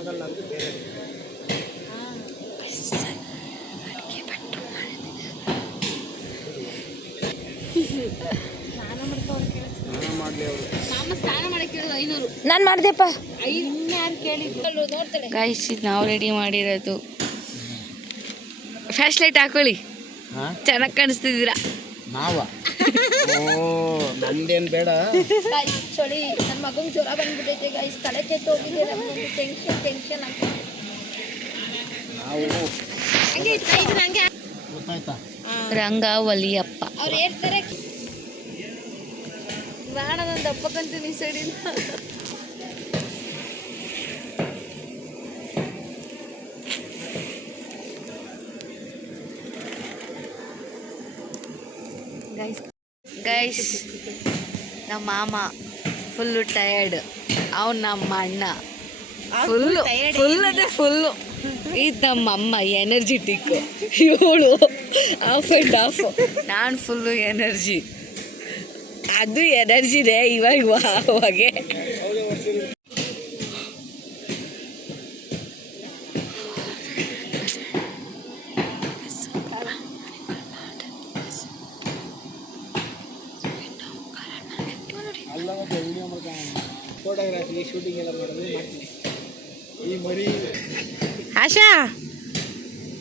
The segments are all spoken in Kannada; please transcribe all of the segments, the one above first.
ಆಗಲ್ಲ ಅಂತ ಬೇರೆ ನಾನು ಮಾಡ್ದೆಪ್ಪ. ಗೈಸ್ ನಾವು ರೆಡಿ ಮಾಡಿರೋದು. ಫ್ಲಾಶ್ ಲೈಟ್ ಹಾಕೊಳ್ಳಿ, ಚೆನ್ನಾಗಿ ಕಾಣಿಸ್ತಿದ್ದೀರಾ. ನಾವ ನಮ್ದೇನು ಬೇಡ. ಚಳಿ ನನ್ನ ಮಗಂಗೆ ಜ್ವರ ಬಂದ್ಬಿಟ್ಟೈತೆ ಗೈಸ್, ತಲೆ ಕೆಟ್ಟೋಗಿದೆ, ನಮ್ಗೊಂದು ಟೆನ್ಷನ್ ಆಗ್ತದೆ. ರಂಗ ವಲಿಯಪ್ಪ ಅವ್ರು ಹೇಳ್ತಾರೆ ಬೇಡ, ನಾನು ದಪ್ಪಕ್ಕಂತೀನಿ ಸೈಡಿಂದ. ಗೈಸ್ ನಮ್ಮ ಮಾಮ ಫುಲ್ಲು ಟಯರ್ಡ್, ಅವ್ನು ನಮ್ಮ ಅಣ್ಣ ಫುಲ್ಲು ಅದೇ ಫುಲ್ಲು. ಇದು ನಮ್ಮಮ್ಮ ಎನರ್ಜಿಟಿಕ್, ಇವಳು ಆಫ್ ಆ್ಯಂಡ್ ಆಫ್. ನಾನು ಫುಲ್ಲು ಎನರ್ಜಿ, ಅದು ಎನರ್ಜಿದೆ ಇವಾಗೆ. ಫೋಟೋಗ್ರಾಫಿ ಶೂಟಿಂಗ್ ಎಲ್ಲ ಮಾಡೋದು ಮಾಡ್ತೀನಿ. ಈ ಮರಿ ಆಶಾ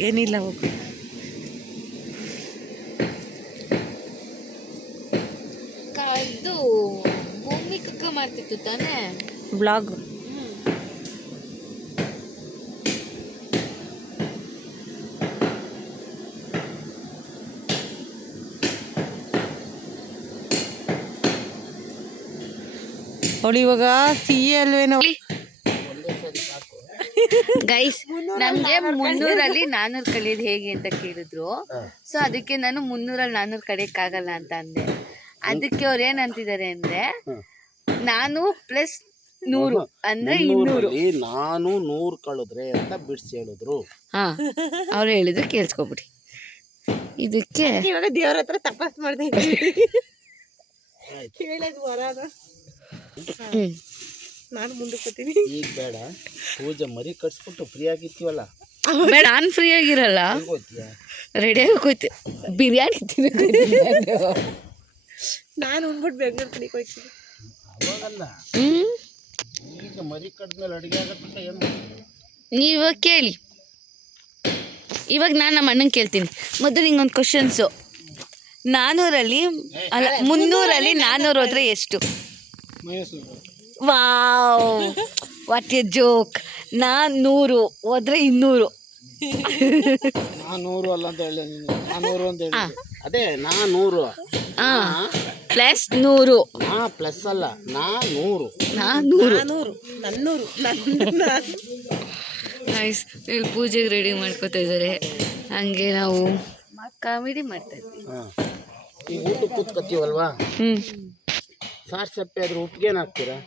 ಏನಿಲ್ಲ, ಹೋಗು. ಇದು ಭೂಮಿ ಕಕ್ಕ ಮಾಡ್ತಿತ್ತು ತಾನೇ ಬ್ಲಾಗ್. ಅವಳು ಇವಾಗ ಸಿಹಿ ಅಲ್ವೇನೋ. ಗೈಸ್ ನಮ್ಗೆ 300ರಲ್ಲಿ 400 ಕಲಿಯೋದು ಹೇಗೆ ಅಂತ ಕೇಳಿದ್ರು. ಸೊ ಅದಕ್ಕೆ ನಾನು 300ರಲ್ಲಿ 400 ಕಲಿಯಕ್ಕಾಗಲ್ಲ ಅಂತ ಅಂದೆ. ಅದಕ್ಕೆ ಅವ್ರು ಏನಂತಿದ್ದಾರೆ ಅಂದ್ರೆ, ನಾನು ಪ್ಲಸ್ 100 ಅಂದ್ರೆ 200. ನಾನು 100 ಕಳೆದ್ರೆ ಅಂತ ಬಿಡಿಸಿ ಹೇಳಿದ್ರು. ಹಾ, ಅವ್ರು ಹೇಳಿದ್ರು ಕೇಳಿಸ್ಕೊಬಿಡಿ. ಇದಕ್ಕೆ ಇವಾಗ ದೇವ್ರ ಹತ್ರ ತಪಾಸ್ ಮಾಡ್ದೆ ಹೇಳೋದು ವರಾನ. ನಾನು ಮುಂದಕ್ಕೆ ಹೋಗ್ತೀನಿ. ಈಗ ಬೇಡ, ಪೂಜೆ ಮರಿ ಕಟ್ಸ್ಬಿಟ್ಟು ಫ್ರೀ ಆಗಿರ್ತೀವಲ್ಲ. ಬೇಡ, ನಾನು ಫ್ರೀ ಆಗಿರಲ್ಲ, ರೆಡಿಯಾಗಿ ಹೋಗ್ತೀನಿ. ಬಿರಿಯಾನಿ ನಾನು ಉಂಡ್ಬಿಟ್ಟು ಬೆಂಗಳೂರು ಕಡೆಗೆ ಹೋಗ್ತೀನಿ. ಅವಾಗಲ್ಲ, ಈಗ ಮರಿ ಕಡ್ದ್ಮೇಲೆ ಅಡುಗೆ ಆಗತ್ತಂತ ಏನು ಮಾಡ್ತೀವಿ? ನೀವು ಕೇಳಿ. ಇವಾಗ ನಾನು ನಮ್ಮ ಅಣ್ಣಂಗೆ ಕೇಳ್ತೀನಿ. ಮೊದಲು ನಿಂಗೊಂದು ಕ್ವಶನ್ಸು. 400ರಲ್ಲಿ ಅಲ್ಲ 300ರಲ್ಲಿ 400 ಹೋದ್ರೆ ಎಷ್ಟು? Wow, what A joke. 100 ಹೋದ್ರೆ 200. 400 ಅಲ್ಲ ಅಂತ ಹೇಳಿ, 400 ಅಂತ ಹೇಳಿ. ಅದೇ 400 ಪ್ಲಸ್ 100. ಪ್ಲಸ್ ಅಲ್ಲ, 400. ನೈಸ್. ಇಲ್ಲಿ ಪೂಜೆಗೆ ರೆಡಿ ಮಾಡ್ಕೋತಾ ಇದ್ದಾರೆ, ಹಂಗೆ ನಾವು ಕಾಮಿಡಿ ಮಾಡ್ತಾ ಇದ್ವಿ. ಈಗ ಊಟಕ್ಕೆ ಕೂತ್ಕೊತೀವಲ್ವಾ, ಸಾರ್ ಸಪ್ಪೆ ಆದ್ರೆ ಉಪ್ಪಿಗೇನು ಹಾಕ್ತೀರಾ?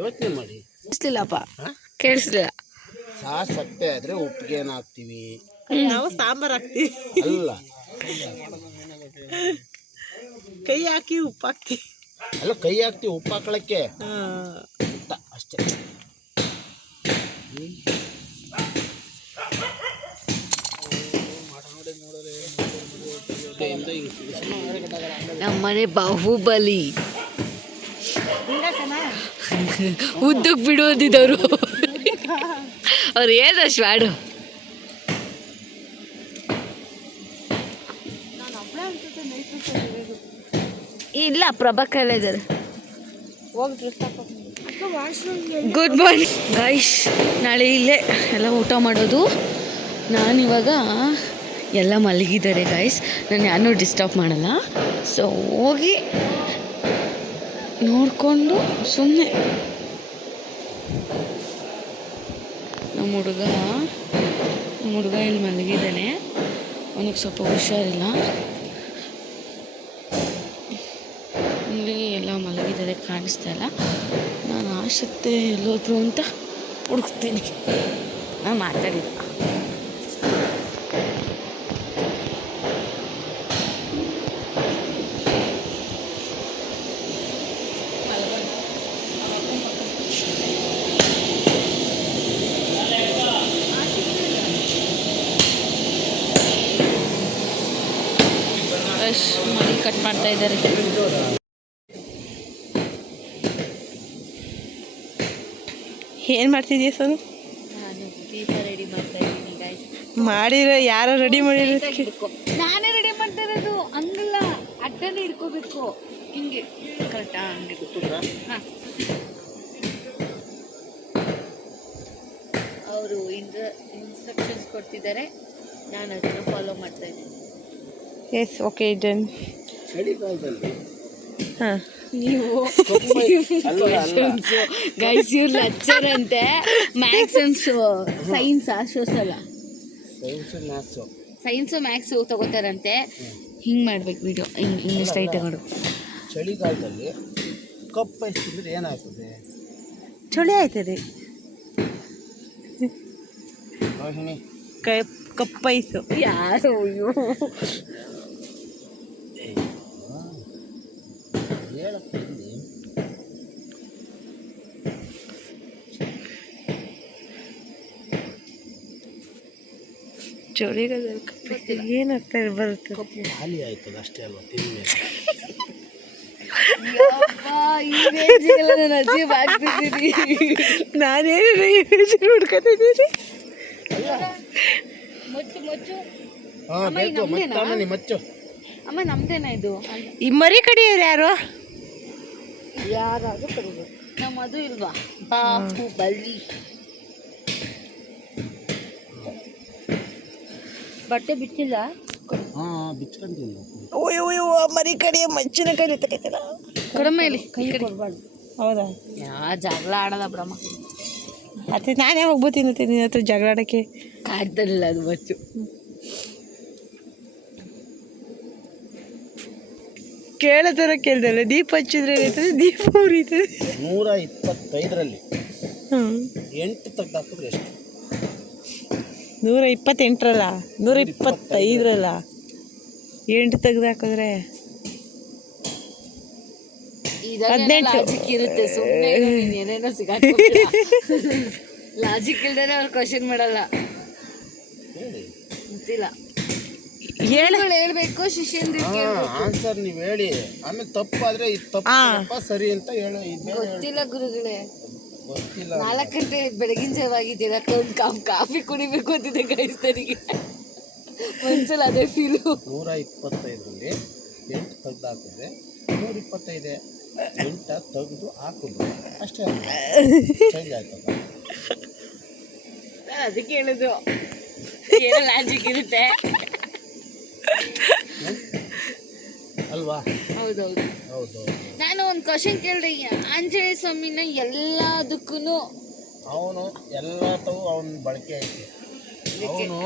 ಯೋಚನೆ ಮಾಡಿ. ಕೇಳಿಸ್ಲಿಲ್ಲಪ್ಪ, ಕೇಳಿಸ್ಲಿಲ್ಲ. ಸಾರ್ ಸಪ್ಪೆ ಆದ್ರೆ ಉಪ್ಪಿಗೇನು ಹಾಕ್ತೀವಿ? ನಾವು ಸಾಂಬಾರು ಹಾಕ್ತೀವಿ. ಅಲ್ಲ, ಕೈ ಹಾಕಿ ಉಪ್ಪು ಹಾಕ್ತೀವಿ. ಅಲ್ಲ, ಕೈ ಹಾಕ್ತೀವಿ ಉಪ್ಪು ಹಾಕೊಳಕ್ಕೆ ಅಷ್ಟೇ. ನಮ್ಮನೆ ಬಾಹುಬಲಿ ಉದ್ದಕ್ಕೆ ಬಿಡೋದಿದ್ದವರು. ಅವ್ರು ಏನಷ್ಟು ಮಾಡು. ಇಲ್ಲ, ಪ್ರಭಾಕರ್ ಇದ್ದಾರೆ. Good morning guys. ನಾಳೆ ಇಲ್ಲೇ ಎಲ್ಲ ಊಟ ಮಾಡೋದು. ನಾನಿವಾಗ ಎಲ್ಲ ಮಲಗಿದ್ದಾರೆ ಗೈಸ್, ನಾನು ಯಾರನ್ನೂ ಡಿಸ್ಟರ್ಬ್ ಮಾಡಲ್ಲ. ಸೊ ಹೋಗಿ ನೋಡಿಕೊಂಡು ಸುಮ್ಮನೆ. ನಮ್ಮ ಹುಡುಗ ಇಲ್ಲಿ ಮಲಗಿದ್ದಾನೆ, ಅವನಿಗೆ ಸ್ವಲ್ಪ ಹುಷಾರಿಲ್ಲ. ಇಲ್ಲಿ ಎಲ್ಲ ಮಲಗಿದ್ದಾರೆ, ಕಾಣಿಸ್ತಾ ಇಲ್ಲ. ನಾನು ಆಶತ್ತೆ ಎಲ್ಲೋದ್ರು ಅಂತ ಹುಡುಕ್ತೀನಿ. ನಾನು ಮಾತಾಡಿಲ್ಲ. ಬ್ರಷ್ ಮಾಡಿ ಕಟ್ ಮಾಡ್ತಾ ಇದ್ದಾರೆ. ಏನು ಮಾಡ್ತಿದ್ದೀಯ ಸೋನು? ನಾನು ದೀಪ ರೆಡಿ ಮಾಡ್ತಾ ಇದ್ದೀನಿ ಗೈಸ್. ಮಾಡಿರೋ ಯಾರೋ ರೆಡಿ ಮಾಡಿರೋ. ನಾನೇ ರೆಡಿ ಮಾಡ್ತಾ ಇರೋದು, ಹಂಗಲ್ಲ ಅಡ್ಡನೇ ಹಿಡ್ಕೋಬೇಕು ಹಿಂಗೆ, ಕರೆಕ್ಟಾ? ಹಂಗೆ ಹಾಂ. ಅವರು ಇನ್ಸ್ಟ್ರಕ್ಷನ್ಸ್ ಕೊಡ್ತಿದ್ದಾರೆ, ನಾನು ಅದನ್ನು ಫಾಲೋ ಮಾಡ್ತಾ ಇದ್ದೀನಿ. Yes, okay done. ಚಳಿಗಾಲದಲ್ಲಿ ಹಾಂ, ನೀವು ಗೈಸ್ ಇವ್ರು ಲೆಕ್ಚರ್ ಅಂತೆ, ಮ್ಯಾಥ್ಸ್ ಅಂಡ್ ಸೈನ್ಸಾ ಸೋಸಲ್ಲ, ಸೈನ್ಸು ಮ್ಯಾಥ್ಸು ತಗೋತಾರಂತೆ. ಹಿಂಗೆ ಮಾಡ್ಬೇಕು ವಿಡಿಯೋ, ಹಿಂಗೆ ಸ್ಟ್ರೈಟ್ ಮಾಡು. ಚಳಿಗಾಲದಲ್ಲಿ ಕಪ್ಪು ಹಚ್ಚಿದ್ರೆ ಏನಾಗ್ತದೆ? ಚಳಿ ಆಯ್ತದೆ. ರೋಹಿಣಿ ಕಪ್ಪೈಸು ಯಾರು ಹೇಳಕ್ಕೆ ಇಲ್ಲಿ ಚಳಿಗಾಲದಲ್ಲಿ ಕಪ್ಪೈಸು ಏನಾಗ್ತಾ ಬರುತ್ತೆ? ಕಪ್ಪು ಖಾಲಿ ಆಯ್ತದ ಅಷ್ಟೇ ಅಲ್ವಾ ತಿನ್ಮೇಲೆ. ಅಜೀಬ್ ಆಗ್ತಿದ್ದೀನಿ. ನಾನೇನು ಹುಡ್ಕೊತಿದ್ದೀನಿ. ಮುಚ್ಚು ಮುಚ್ಚು ಹಾಂ ಬೇಕು, ಮಚ್ಚು ಮಚ್ಚು. ಅಮ್ಮ ನಮ್ದೇನಾ ಇದು? ಈ ಮರಿ ಕಡಿಯೋರು ಯಾರು? ಯಾರಾದ್ರೂ ಕಡಿಬೇಕು. ನಮ್ಮ ಅದು ಇಲ್ವಾ? ಬಾಪು ಬಲ್ಲಿ ಬಟ್ಟೆ ಬಿಟ್ಟಿಲ್ಲ. ಹಾಂ ಬಿಚ್ಕೊಂಡಿಲ್ಲ. ಓಯ್ಯೋ ಮರಿ ಕಡಿಯೋ ಮಚ್ಚಿನ ಕೈ ತಗೈತಲ್ಲ. ಕಡಿಮೆ ಇಲ್ಲಿ ಕೈ ಕೊಡಬಾರ್ದು. ಹೌದಾ? ಜಗಳ ಆಡೋದ ಬ್ರಹ್ಮ. ಮತ್ತೆ ನಾನು ಯಾವಾಗ ಬರ್ತೀನಿ ನಿನ್ನ ಹತ್ರ ಜಗಳ ಆಡೋಕ್ಕೆ? ಆಡ್ತಾರಿಲ್ಲ ಅದು ಬಚ್ಚು. ಕೇಳೋ ಥರ ಕೇಳ್ದಲ್ಲ. ದೀಪ ಹಚ್ಚಿದ್ರೆ ಏನಾಯ್ತದೆ? ದೀಪ ಉರಿತದೆ. 125ರಲ್ಲಿ 8 ತೆಗ್ದು ಹಾಕಿದ್ರೆ ಎಷ್ಟು? 128ರಲ್ಲ, 125ರಲ್ಲ 8 ತೆಗ್ದು ಹಾಕಿದ್ರೆ 18. ಲಾಜಿಕ್ ಇರುತ್ತೆ, ಸುಮ್ಮನೆ ಏನೇನೋ ಸಿಗಾಕ ಲಾಜಿಕ್ ಇಲ್ದೇನೆ ಅವ್ರು ಕ್ವಶನ್ ಮಾಡಲ್ಲ. ಗೊತ್ತಿಲ್ಲ, ಹೇಳ್ಬೇಕು ಶಿಷ್ಯಂದ್ರಿಗೆ ಆನ್ಸರ್ ನೀವು ಹೇಳಿ, ಆಮೇಲೆ ತಪ್ಪಾದ್ರೆ ಇದು ತಪ್ಪ ಸರಿ ಅಂತ ಹೇಳು. ಗೊತ್ತಿಲ್ಲ ಗುರುಗಳೇ, ಗೊತ್ತಿಲ್ಲ. 4 ಗಂಟೆ ಬೆಳಗಿನ ಜಾವಾಗಿದ್ದೀರ, ಕಾಫಿ ಕುಡಿಬೇಕು ಅಂತಿದೆ ಗೈಸ್ತರಿಗೆ. ಒಂದ್ಸಲ ಅದೇ ಫೀಲು. 125ರಲ್ಲಿ 8 ತೆಗ್ದು ಹಾಕಿದ್ರೆ 125. 8 ತೆಗೆದು ಹಾಕಿದ್ರು ಅಷ್ಟೇ ಚೇಂಜ್ ಆಯ್ತದ. ಅದಕ್ಕೆ ಹೇಳಿದ್ರು ಏನೋ ಲಾಜಿಕ್ ಇರುತ್ತೆ ಅಲ್ವಾ? ಹೌದೌದು ಹೌದು. ನಾನು ಒಂದು ಕ್ವಶನ್ ಕೇಳಿದೆ, ಆಂಜನೇಯ ಸ್ವಾಮಿನ ಎಲ್ಲದಕ್ಕೂ ಅವನು ಎಲ್ಲತವು ಅವನ ಬಳಕೆ ಐತಿ. ಅವನು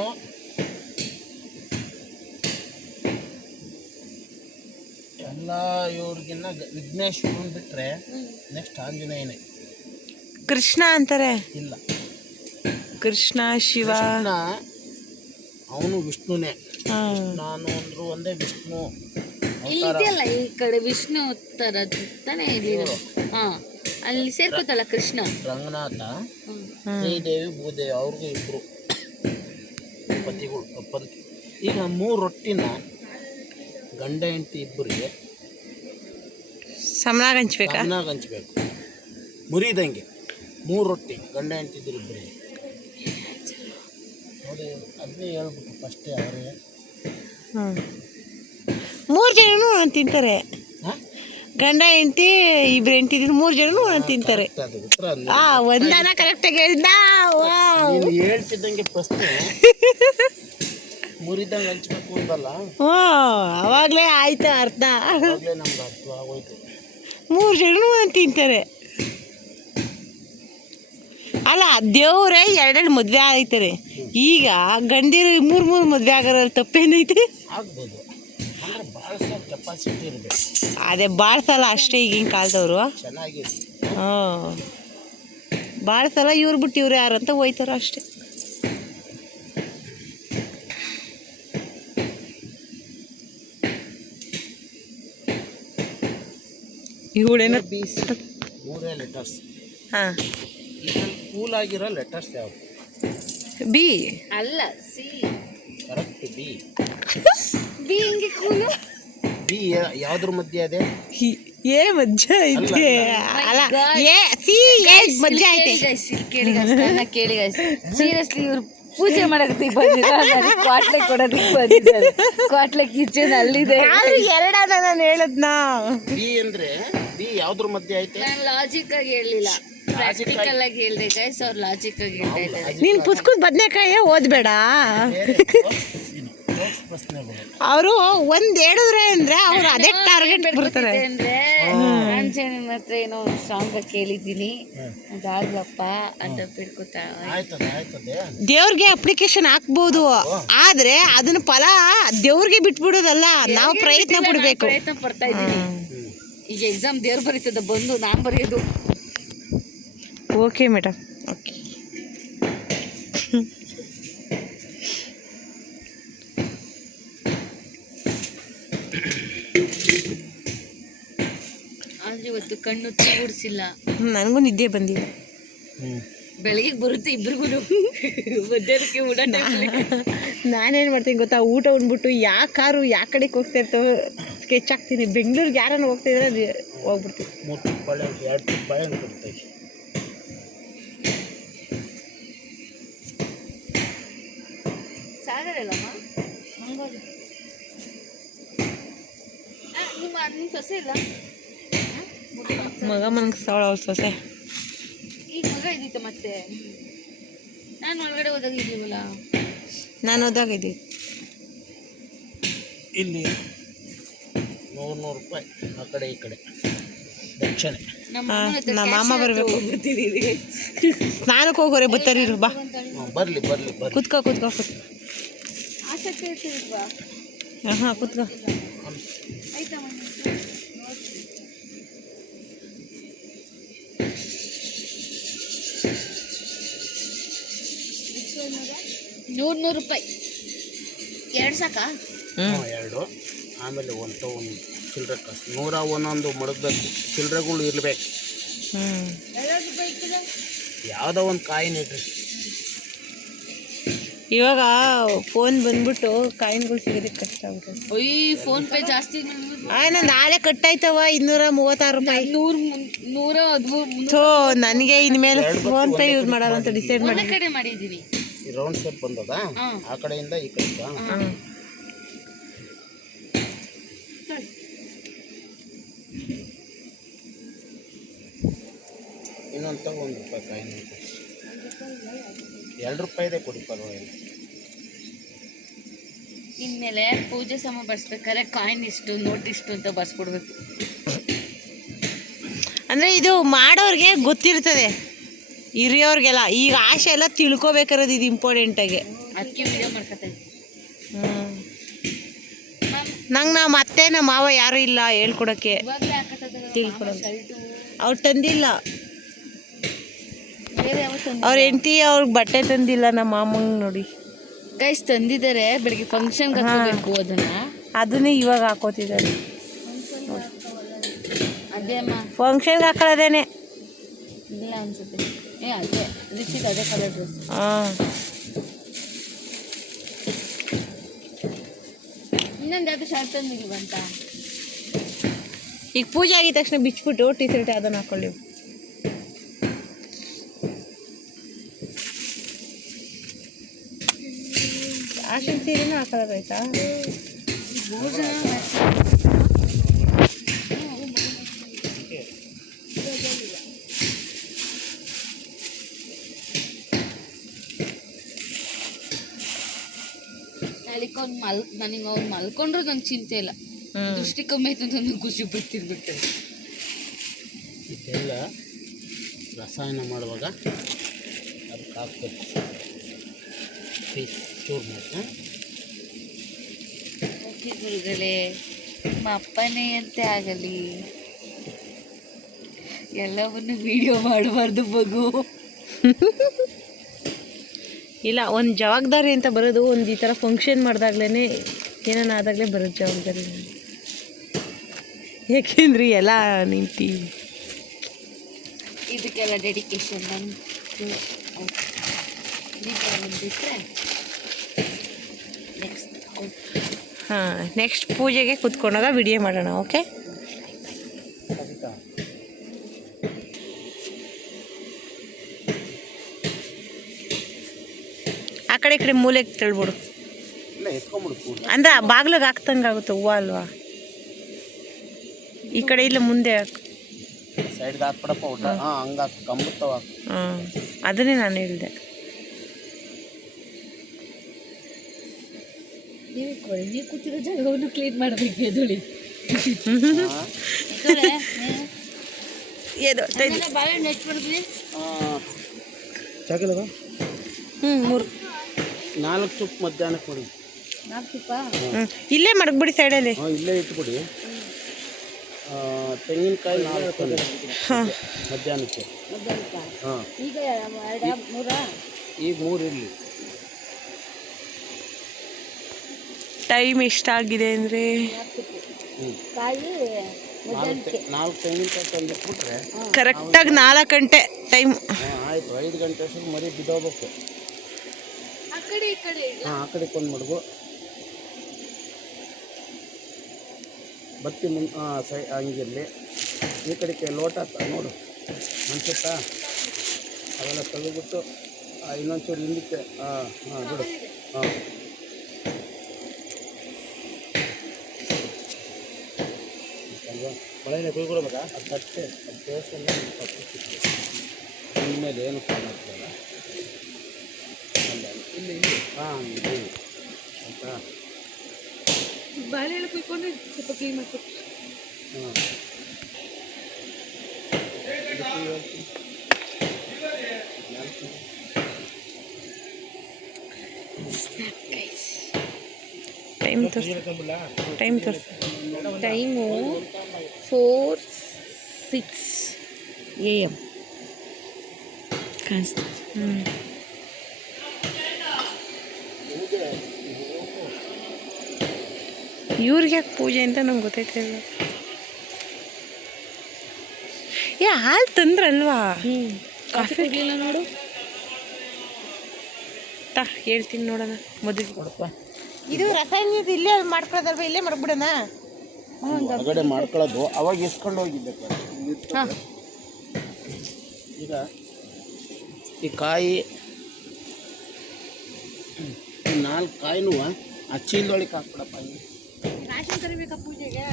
ಎಲ್ಲ ಇವ್ರಿಗಿನ್ನ ವಿಘ್ನೇಶ್ವರನ್ ಬಿಟ್ರೆ ನೆಕ್ಸ್ಟ್ ಆಂಜನೇಯನೇ. ಕೃಷ್ಣ ಅಂತಾರೆ. ಇಲ್ಲ, ಕೃಷ್ಣ ಶಿವ ಅವನು ವಿಷ್ಣುನೇ. ನಾನು ಅಂದ್ರು ಒಂದೇ ವಿಷ್ಣು. ಇದೆಯಲ್ಲ ಈ ಕಡೆ ವಿಷ್ಣು ತರ ತಾನೇ ಇಲ್ಲಿರೋ. ಹಾ, ಅಲ್ಲಿ ಸೇರ್ಕೋತಲ್ಲ ಕೃಷ್ಣ. ರಂಗನಾಥ, ಶ್ರೀದೇವಿ, ಭೂದೇವಿ ಅವ್ರಿಗೆ ಇಬ್ರು ಪತಿಗಳು. ಈಗ 3 ರೊಟ್ಟಿನ ಗಂಡ ಹೆಂಡತಿ ಇಬ್ಬರಿಗೆ ಸಮನಾಗ ಹಂಚ್ಬೇಕು. ಮುರಿದಂಗೆ 3 ರೊಟ್ಟಿ ಗಂಡ ಹೆಂಡತಿ ಇಬ್ಬರಿಗೆ ನೋಡಿ. ಅದನ್ನೇ ಹೇಳ್ಬಿಟ್ಟು ಫಸ್ಟೇ ಅವರೇ 3 ಜನನು ತಿಂತಾರೆ. ಗಂಡ ಹೆಂಡತಿ ಇಬ್ರು ಹೆಂಡತಿ 3 ಜನನು ತಿಂತಾರೆ. ಅದು ಉತ್ತರ ಒಂದನ ಕರೆಕ್ಟಾಗಿ ಹೇಳಿದ. ನೀನು ಹೇಳ್ತಿದ್ದಂಗೆ ಪ್ರಶ್ನೆ ಮುರಿದಂಗೆ ಹಂಚ್ಬೇಕು ಅಂದಲ್ಲ. ಅವಾಗಲೇ ಆಯ್ತು ಅರ್ಥ. ಅವಾಗಲೇ ನಮ್ಗೆ ಅರ್ಥ ಆಗೋಯ್ತು. 3 ಜನನು ತಿಂತಾರೆ. ಅಲ್ಲ, ದೇವ್ರೆ 2 ಮದುವೆ ಆಯ್ತಾರೆ. ಈಗ ಗಂಡಿರು 3 ಮದುವೆ ಆಗೋರಲ್ಲಿ ತಪ್ಪೇನೈತೆ? ಆಗ್ಬೋದು, ಅಂದ್ರೆ ಬಾಳ್ಸೋ ಕೆಪಾಸಿಟಿ ಇರಬೇಕು. ಅದೇ ಬಾಳ್ಸಲ್ಲ ಅಷ್ಟೇ ಈಗಿನ ಕಾಲದವರು. ಚೆನ್ನಾಗಿದೆ. ಬಾಳ್ಸಲ್ಲ, ಇವ್ರು ಬಿಟ್ಟು ಇವ್ರು ಯಾರಂತ ಹೋಯ್ತಾರ ಅಷ್ಟೇ. ಇವಳೇನ ಮೂರೇ ಲೆಟರ್ಸ್. ಹಾಂ, ಕೂಲ್ ಆಗಿರೋ ಲೆಟರ್ಸ್ ಯಾವುದು? ಬಿ ಅಲ್ಲ, ಸಿ. Correct, B. ಬಿ ಹಿಂಗೆ ಕೂಲು. ಬಿ ಯಾವ್ದ್ರ ಮಧ್ಯೆ ಅದೇ ಏ ಮಜ್ಜ ಐತೆ ಅಲ್ಲ ಏ ಸಿ ಏ ಮಜ್ಜ ಐತೆ ಕೇಳಿ ಕೇಳಿ ಸೀರಿಯಸ್ಲಿ ಇವ್ರು ಪೂಜೆ ಮಾಡಕ್ಕೆ ಬಂದಿದ್ದಾರೆ, ಕ್ವಾಟ್ಲೆ ಕೊಡೋದಕ್ಕೆ ಬಂದಿದ್ದಾರೆ. ಕ್ವಾಟ್ಲೆ ಕಿಚನ್ ಅಲ್ಲಿದೆ. ಎರಡನ ನಾನು ಹೇಳದ್ನಾ. ಬಿ ಅಂದ್ರೆ ಬಿ ಯಾವ್ದ್ರ ಮಧ್ಯೆ ಐತೆ? ನಾನು ಲಾಜಿಕ್ ಆಗಿ ಹೇಳಿಲ್ಲ, ಪ್ರಾಕ್ಟಿಕಲ್ ಆಗಿ ಹೇಳ್ದೆ ಗೈಸ್. ಅವ್ರು ಲಾಜಿಕ್ ಆಗಿ ಹೇಳ್ತಾ ಇದ್ದಾರೆ. ನೀನ್ ಪುಸ್ತಕದ ಬದನೆಕಾಯ ಓದ್ಬೇಡ. ಅವರು ಒಂದ್ ಹೇಳಿದ್ರೆ ಅಂದ್ರೆ ಅವ್ರು ಅದೇ ಟಾರ್ಗೆಟ್ ಬರ್ತಾರೆ. ಅಂದ್ರೆ ಆಂಜನೇಯನ ಹತ್ರ ಏನೋ ಒಂದು ಸಾಂಗ್ ಕೇಳಿದ್ದೀನಿ, ಅದಾಗ್ಲಪ್ಪ ಅಂತ ಬಿಡ್ಕೊತಾ. ದೇವ್ರಿಗೆ ಅಪ್ಲಿಕೇಶನ್ ಹಾಕ್ಬೋದು, ಆದ್ರೆ ಅದನ್ನ ಫಲ ದೇವ್ರಿಗೆ ಬಿಟ್ಬಿಡೋದಲ್ಲ, ನಾವು ಪ್ರಯತ್ನ ಪಡ್ಬೇಕು. ಪ್ರಯತ್ನ ಪಡ್ತಾ ಇದ್ದೀನಿ. ಈಗ ಎಕ್ಸಾಮ್ ದೇವ್ರು ಬರೀತದ, ಬಂದು ನಾನ್ ಬರೆಯೋದು. Okay madam, okay. ಆದ್ರೆ ಇವತ್ತು ಕಣ್ಣು ಕೂಡ್ಸಿಲ್ಲ. ನನಗೂ ನಿದ್ದೆ ಬಂದಿಲ್ಲ. ಬೆಳಗ್ಗೆ ಬರುತ್ತೆ ಇಬ್ರಿಗೂ. ಮಧ್ಯಾಹ್ನಕ್ಕೆ ಊಟ. ನಾನೇನು ಮಾಡ್ತೀನಿ ಗೊತ್ತಾ, ಊಟ ಉಂಡ್ಬಿಟ್ಟು ಯಾವ ಕಾರು ಯಾವ ಕಡೆಗೆ ಹೋಗ್ತಾ ಇರ್ತವೆ ಸ್ಕೆಚ್ ಹಾಕ್ತೀನಿ. ಬೆಂಗಳೂರಿಗೆ ಯಾರನ್ನು ಹೋಗ್ತಾ ಇದ್ರೆ ಹೋಗ್ಬಿಡ್ತೀನಿ. 3 ಬಾಳೆಹಣ್ಣು 2 ಬಾಳೆಹಣ್ಣು ಕೊಡ್ತಾ ಇದ್ದೀನಿ. ಸಾಗರಲ್ಲಮ್ಮ ಹಂಗೋದು. ನಿಮ್ಮ ಸೊಸೆ ಇಲ್ಲ? ಮಗ ಮನ್ಗಿಸ್ತಾವಳ ಅವ್ರ ಸೊಸೆ. ಈಗ ಮಗ ಇದ್ದಿತ್ತು ಮತ್ತೆ. ನಾನು ಒಳಗಡೆ ಹೋದಾಗ ಇದ್ದೀವಲ್ಲ. ನಾನು ಹೋದಾಗ ಇದ್ದೀವಿ. ಇಲ್ಲಿ 100 ರೂಪಾಯಿ ಆ ಕಡೆ ಈ ಕಡೆ ದಕ್ಷಿಣೆ. ನಮ್ಮ ಮಾಮ ಬರ್ಬೇಕು. ಸ್ನಾನಕ್ಕೆ ಹೋಗೋರೆ ಬರ್ತಾರಿ. ಬಾ ಬರ್ಲಿ ಕುತ್ಕೋ ಆಸಕ್ತಿ ಇರ್ತಿಲ್ವಾ? ಹಾಂ ಕುತ್ಕೋ. ಆಯ್ತಾ? 100 ರೂಪಾಯಿ 2 ಸಾಕಾ? 2. ಆಮೇಲೆ ಒಂದು ಚಿಲ್ಲರೆ ಕಾಸು 100 ಒಂದೊಂದು ಮಡಗಬೇಕು. ಚಿಲ್ಲರೆಗಳು ಇರ್ಬೇಕು. ಯಾವುದೋ ಒಂದು ಕಾಯಿನ್ ಇಡ್ರಿ. ಇವಾಗ ಫೋನ್ ಬಂದ್ಬಿಟ್ಟು ಕಾಯಿನ್ಗಳು ಸಿಗೋದಕ್ಕೆ ಕಷ್ಟ ಆಗ್ಬಿಟ್ಟು. ಫೋನ್ ಪೇ ಜಾಸ್ತಿ. ನಾನು ನಾಳೆ ಕಟ್ಟಾಯ್ತವ 236 ರೂಪಾಯಿ. 113. ಸೊ ನನಗೆ ಇನ್ಮೇಲೆ ಫೋನ್ ಪೇ ಯೂಸ್ ಮಾಡೋಣ ಅಂತ ಡಿಸೈಡ್ ಮಾಡಿ ಕಡೆ ಮಾಡಿದ್ದೀನಿ. ಈ ರೌಂಡ್ ಶೇಪ್ ಬಂದದ, ಆ ಕಡೆಯಿಂದ ಈ ಕಡೆ. ಇನ್ನೊಂದು ತಗೋ, 1 ರೂಪಾಯಿ ಕಾಯಿನ್. 2 ರೂಪಾಯಿದೆ ಕೊಡಿ, ಪರವಾಗಿಲ್ಲ. ಇನ್ಮೇಲೆ ಪೂಜೆ ಸಾಮಾನು ಬರ್ಸ್ಬೇಕಾದ್ರೆ ಕಾಯಿನ್ ಇಷ್ಟು, ನೋಟ್ ಇಷ್ಟು ಅಂತ ಬರ್ಸ್ಕೊಡ್ಬೇಕು. ಅಂದರೆ ಇದು ಮಾಡೋರಿಗೆ ಗೊತ್ತಿರ್ತದೆ, ಹಿರಿಯೋರ್ಗೆಲ್ಲ. ಈಗ ಆಸೆ ಎಲ್ಲ ತಿಳ್ಕೊಬೇಕಾರದು, ಇದು ಇಂಪಾರ್ಟೆಂಟಾಗಿ. ಅದಕ್ಕೆ ವಿಡಿಯೋ ಮಾಡ್ಕೊತಾ ಇದ್ದೀನಿ. ನಂಗೆ ನಮ್ಮ ಅತ್ತೆ ನಮ್ಮ ಮಾವ ಯಾರೂ ಇಲ್ಲ ಹೇಳ್ಕೊಡೋಕ್ಕೆ, ತಿಳ್ಕೊಡೋದು. ಅವ್ರು ತಂದಿಲ್ಲ, ಅವ್ರ ಹೆಂಡತಿ ಅವ್ರಿಗೆ ಬಟ್ಟೆ ತಂದಿಲ್ಲ. ನಮ್ಮ ಮಾಮಂಗೆ ನೋಡಿ ಗೈಸ್ ತಂದಿದ್ದಾರೆ. ಬೆಳಿಗ್ಗೆ ಫಂಕ್ಷನ್ಗೆ ಹಾಕೋಬೇಕು ಅದನ್ನೇ ಇವಾಗ ಹಾಕೋತಿದ್ದಾರೆ. ಅದೇ ಅಮ್ಮ ಫಂಕ್ಷನ್ಗೆ ಹಾಕೊಳ್ಳೋದೇನೆ ಇಲ್ಲ ಅನ್ಸುತ್ತೆ. ಅದೇ ರಿಚಿಗೆ ಅದೇ ಕಲರ್ ಡ್ರೆಸ್. ಹಾಂ. ಇನ್ನೊಂದು ಯಾವುದು ಶರ್ಟ್ ತಂದಿಲ್ವಂತ. ಈಗ ಪೂಜೆ ಆಗಿದ ತಕ್ಷಣ ಬಿಚ್ಬಿಟ್ಟು ಟೀ ಶರ್ಟ್ ಅದನ್ನು ಹಾಕೊಳ್ಳಿ. ಆಶನ್ ಸೀರೆನೂ ಹಾಕೊಳ್ಳೋದಾಯ್ತಾ? ನನಗೆ ಅವ್ನು ಮಲ್ಕೊಂಡ್ರು ನಂಗೆ ಚಿಂತೆ ಇಲ್ಲ. ದೃಷ್ಟಿ ಕಮ್ಮಿ ಆಯ್ತು ಅಂತ ನಂಗೆ ಖುಷಿ ಬರ್ತಿರ್ಬಿಡ್ತಾರೆ. ಇದೆಲ್ಲ ರಸಾಯನ ಮಾಡುವಾಗ ಅದಕ್ಕೆ ಹಾಕ್ಬೇಕು. ಚೂರು ಮಾಡಿ ಓಕೆ ಗುರುಗಳೇ, ನಿಮ್ಮ ಅಪ್ಪನೇ ಅಂತೆ ಆಗಲಿ. ಎಲ್ಲವನ್ನು ವಿಡಿಯೋ ಮಾಡಬಾರ್ದು ಮಗು. ಇಲ್ಲ, ಒಂದು ಜವಾಬ್ದಾರಿ ಅಂತ ಬರೋದು ಒಂದು ಈ ಥರ ಫಂಕ್ಷನ್ ಮಾಡಿದಾಗ್ಲೇ, ಏನಾನ ಆದಾಗಲೇ ಬರೋದು ಜವಾಬ್ದಾರಿ. ಯಾಕೆಂದ್ರೆ ಎಲ್ಲ ನಿಂತು ಇದಕ್ಕೆಲ್ಲ ಡೆಡಿಕೇಶನ್ ಬಿಟ್ಟರೆ ನೆಕ್ಸ್ಟ್ ಹಾಂ, ನೆಕ್ಸ್ಟ್ ಪೂಜೆಗೆ ಕೂತ್ಕೊಂಡಾಗ ವಿಡಿಯೋ ಮಾಡೋಣ. ಓಕೆ. ಆ ಕಡೆ ಈ ಕಡೆ ಮೂಲೆಗೆ ತಳ್ಬಿಡು. ಇಲ್ಲ ಎತ್ಕೊಂಬಿಡು. ಅಂದ್ರೆ ಬಾಗ್ಲಿಗೆ ಹಾಕ್ದಂಗೆ ಆಗುತ್ತೆ ಹೂವು ಅಲ್ವಾ? ಈ ಕಡೆ ಇಲ್ಲ ಮುಂದೆ ಹಾಕು. ಸೈಡ್ಗೆ ಹಾಕ್ಬಿಡಪ್ಪ ಊಟ. ಹಾಂ, ಹಂಗೆ ಹಾಕು, ಕಂಬತ್ತವ. ಹಾಂ, ಅದನ್ನೇ ನಾನು ಹೇಳಿದೆ. ನೀವು ಕೂತಿರೋ ಜಾಗವನ್ನು ಕ್ಲೀನ್ ಮಾಡಬೇಕು. ಎದುಳಿ ಬಾಳೆಹಣ್ಣು ಎಷ್ಟು ಮಾಡಿದ್ವಿ? ಚಾಕಿಲ್ಲದ 3 4 ಚುಪ್ ಮಧ್ಯಾಹ್ನಕ್ಕೆ ಮಾಡಿ. 4 ತುಪ್ಪ ಇಲ್ಲೇ ಮಡಗ್ಬಿಡಿ ಸೈಡಲ್ಲಿ. ಹಾಂ, ಇಲ್ಲೇ ಇಟ್ಬಿಡಿ. ತೆಂಗಿನಕಾಯಿ 4 ಮಧ್ಯಾಹ್ನಕ್ಕೆ. ಹಾಂ, ಈಗ 2 ಈಗ 3 ಇರಲಿ. ಟೈಮ್ ಎಷ್ಟಾಗಿದೆ ಅಂದರೆ ಕಾಯಿ 4 ತೆಂಗಿನಕಾಯಿ ತಂದಿಟ್ಬಿಟ್ರೆ ಕರೆಕ್ಟಾಗಿ 4 ಗಂಟೆ ಟೈಮ್. ಹಾಂ, ಆಯಿತು. 5 ಗಂಟೆ ಅಷ್ಟೊಂದು ಮರಿ ಬಿದ್ದೋಗ್ಬೇಕು. ಆ ಕಡೆ ಈ ಕಡೆ. ಹಾಂ, ಆ ಕಡೆ ಕೊಂದು ಮಡಗು. ಬತ್ತಿ ಮುಂದೆ. ಹಾಂ, ಹಂಗಿರಲಿ. ಈ ಕಡೆಗೆ ಲೋಟ ನೋಡು ಅನ್ಸುತ್ತಾ? ಅವೆಲ್ಲ ತೆಗೆದ್ಬಿಟ್ಟು ಇನ್ನೊಂಚೂರು ಹಿಂದಕ್ಕೆ. ಹಾಂ ಹಾಂ, ಬಿಡು. ಹಾಂ, ಬಳೆನೇ ಕುಯ್ಕೊಡ್ಬೇಕಾ? ಅದು ತಟ್ಟೆ, ಅದು ದೇವಸ್ಥಾನ ಇನ್ಮೇಲೆ ಏನು ಕಾಣಾಗ್ತಲ್ಲ. ಇಲ್ಲಿ ಹಾಂ, ಇದು ಆಯಿತಾ? ಬಾಳೆಹಣ್ಣು ಕುಯ್ಕೊಂಡು ಸ್ವಲ್ಪ ಕ್ಲೀನ್ ಮಾಡ್ಕೊಟ್ಟು. ಹಾಂ, ಟೈಮ್ ತೋರಿಸಿ. ಟೈಮು 4:06 AM ಕಾಣಿಸ್ತು. ಇವ್ರಿಗೆ ಯಾಕೆ ಪೂಜೆ ಅಂತ ನಂಗೆ ಗೊತ್ತಾಯ್ತಿಲ್ಲ. ಹಾಲು ತಂದ್ರಲ್ವಾ? ಕಾಫಿ ಇರಲಿಲ್ಲ ನೋಡು. ಹೇಳ್ತೀನಿ ನೋಡೋಣ. ಮದುವೆ ಕೊಡಪ್ಪ. ಇದು ರಾಸಾಯನಿಕ ಇಲ್ಲೇ ಮಾಡ್ಕೊಳ್ಳೋದಲ್ವ? ಇಲ್ಲೇ ಮಾಡ್ಬಿಡೋಣ. ಹೊರಗಡೆ ಮಾಡ್ಕೊಳ್ಳೋದು ಅವಾಗ ಎಸ್ಕೊಂಡು ಹೋಗಿದ್ದೆ. ಈಗ ಈ ಕಾಯಿ 4 ಕಾಯಿನೂ ಆ ಚೀಲದೊಳಗೆ ಹಾಕ್ಬಿಡಪ್ಪ. ರಾಶನ್ ತರಬೇಕಾ ಪೂಜೆಗೆ?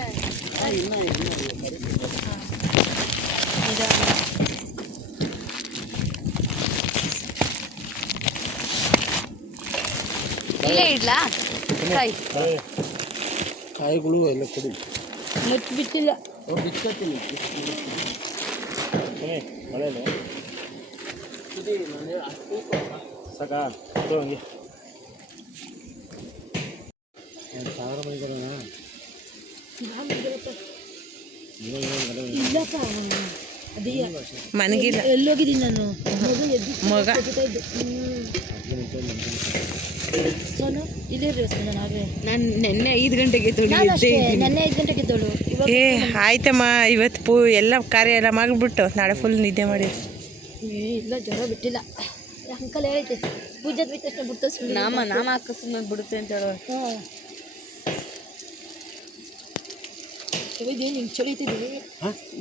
ಇನ್ನೂ ಇಲ್ಲೇ ಇಡ್ಲಾ ಕಾಯಿ? ಕಾಯಿಗಳು ಎಲ್ಲ ಕೊಡಿ. ಮುಚ್ಚಿ ಬಿಟ್ಟಿಲ್ಲ. ಬಿಚ್ಕೊತೀನಿ. ಮಳೆನು ಸಾಕಾ? ಹಂಗೆ 1000 ಮನೆ ಬರೋಣ. ಇಲ್ಲಪ್ಪ, ಅದೇ ಮನಗಿಲ್ಲ. ಎಲ್ಲೋಗಿದ್ದೀನಿ ನಾನು. ಮಗ ಸೋನು ಇಲ್ಲೇ ನಾವೇ. ನಾನು ನೆನ್ನೆ 5 ಗಂಟೆಗೆ ನೆನ್ನೆ 5 ಗಂಟೆಗೆ ಎದ್ದೋಳು. ಆಯ್ತಮ್ಮ. ಇವತ್ತು ಎಲ್ಲ ಕಾರ್ಯ ಎಲ್ಲ ಮಾಡಿಬಿಟ್ಟು ನಾಳೆ ಫುಲ್ ನಿದ್ದೆ ಮಾಡಿ. ಇಲ್ಲ, ಜ್ವರ ಬಿಟ್ಟಿಲ್ಲ. ಅಂಕಲ್ ಹೇಳೈತೆ ಪೂಜೆ ಬಿಟ್ಟ ತಕ್ಷಣ ಬಿಡ್ತಾ ನಾಮ ಹಾಕಿಸ್ ಬಿಡುತ್ತೆ ಅಂತ ಹೇಳೋ. ಹಿಂಗೆ ಚಳಿತಿದ್ವಿ.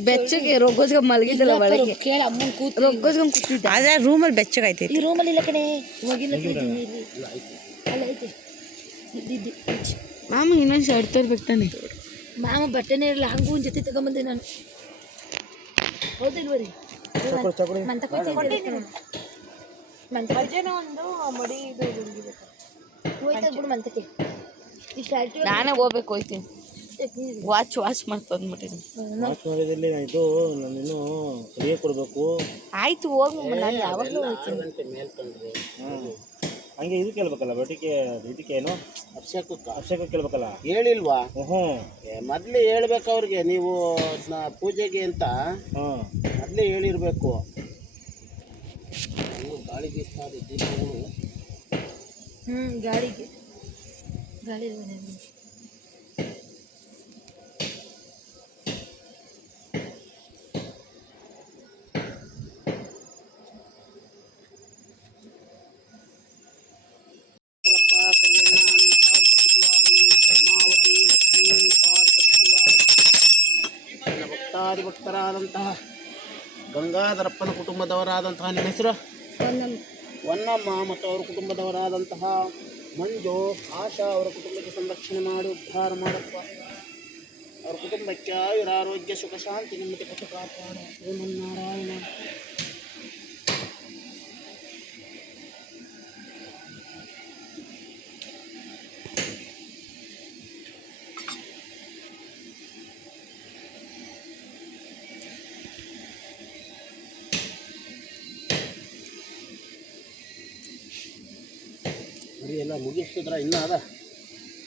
ಬೆಚ್ಚಗೆ ರೊಗ್ಗೋಸ್ಗ ಮಲಗಿದ್ದಲ್ಲ ಒಳಗೆ. ಕೇಳ ಅಮ್ಮನ ಕೂತು ರೊಗ್ಗೋಸ್ಗಮ್ ಕೂತಿದ್ದ. ಅದೇ ರೂಮಲ್ಲಿ ಬೆಚ್ಚಗಾಯ್ತು. ಈ ರೂಮಲ್ಲಿ ಇಲ್ಲ ಕಣೆ, ಹೋಗಿಲ್ಲ ಕೂತೀನಿ ಇಲ್ಲಿ. ಅಲ್ಲ ಐತೆ ಇದ್ದಿದ್ದು. ಮಾಮ ಇನ್ನೊಂದು ಶರ್ಟ್ ತರ್ಬೇಕು ತಾನೆ. ಮಾಮ ಬಟ್ಟೆನೇ ಇರಲ್ಲ, ಹಂಗೂ ಒಂದು ಜೊತೆ ತಗೊಂಬಂದೆ ನಾನು. ಹೌದಿಲ್ವರಿ? ಮಂತ ಒಂದು ಮಡಿ ಇದು ಹೋಯ್ತಾ ಬಿಡು ಮಂತಕ್ಕೆ. ಇಷ್ಟು ನಾನೇ ಹೋಗ್ಬೇಕು, ಹೋಯ್ತೀನಿ. ವಾಚ್ ಮಾಡ್ಕೊಂಡ್ಬಿಟ್ಟಿದ್ದೀನಿ. ಇದು ನಾನಿನ್ನು ಫ್ರೀಯಾಗಿ ಕೊಡಬೇಕು. ಆಯ್ತು ಹೋಗಿ, ನಾನು ಯಾವಾಗಲೂ ಹೋಗ್ತೀನಿ. ಹಂಗೆ ಇದು ಕೇಳ್ಬೇಕಲ್ಲ, ಬಟ್ಟಿಗೆ ಇದಕ್ಕೆ ಏನು ಅಭಿಷೇಕ ಕೇಳ್ಬೇಕಲ್ಲ. ಹೇಳಿಲ್ವಾ? ಮೊದಲೇ ಹೇಳ್ಬೇಕು ಅವ್ರಿಗೆ, ನೀವು ಪೂಜೆಗೆ ಅಂತ ಮೊದಲೇ ಹೇಳಿರ್ಬೇಕು. ಗಾಳಿ ಬೀಸ್ತಾ ಇದೆ ದೀಪಗಳು. ಗಾಳಿಗೆ ಗಾಳಿ ಭಕ್ತರಾದಂತಹ ಗಂಗಾಧರಪ್ಪನ ಕುಟುಂಬದವರಾದಂತಹ ನಿಮ್ಮ ಹೆಸರು ಹೊನ್ನಮ್ಮ ಮತ್ತು ಅವರ ಕುಟುಂಬದವರಾದಂತಹ ಮಂಜು ಆಶಾ ಅವರ ಕುಟುಂಬಕ್ಕೆ ಸಂರಕ್ಷಣೆ ಮಾಡಿ ಉದ್ಧಾರ ಮಾಡಪ್ಪ. ಅವ್ರ ಕುಟುಂಬಕ್ಕೆ ಆಯುರಾರೋಗ್ಯ ಸುಖ ಶಾಂತಿ ನೆಮ್ಮದಿ ಕೊಟ್ಟು ಕಾಪಾಡು ಶ್ರೀಮನ್ನಾರಾಯಣ. ಬರೀ ಎಲ್ಲ ಮುಗಿಸಿದ್ರ ಇನ್ನೂ ಅದ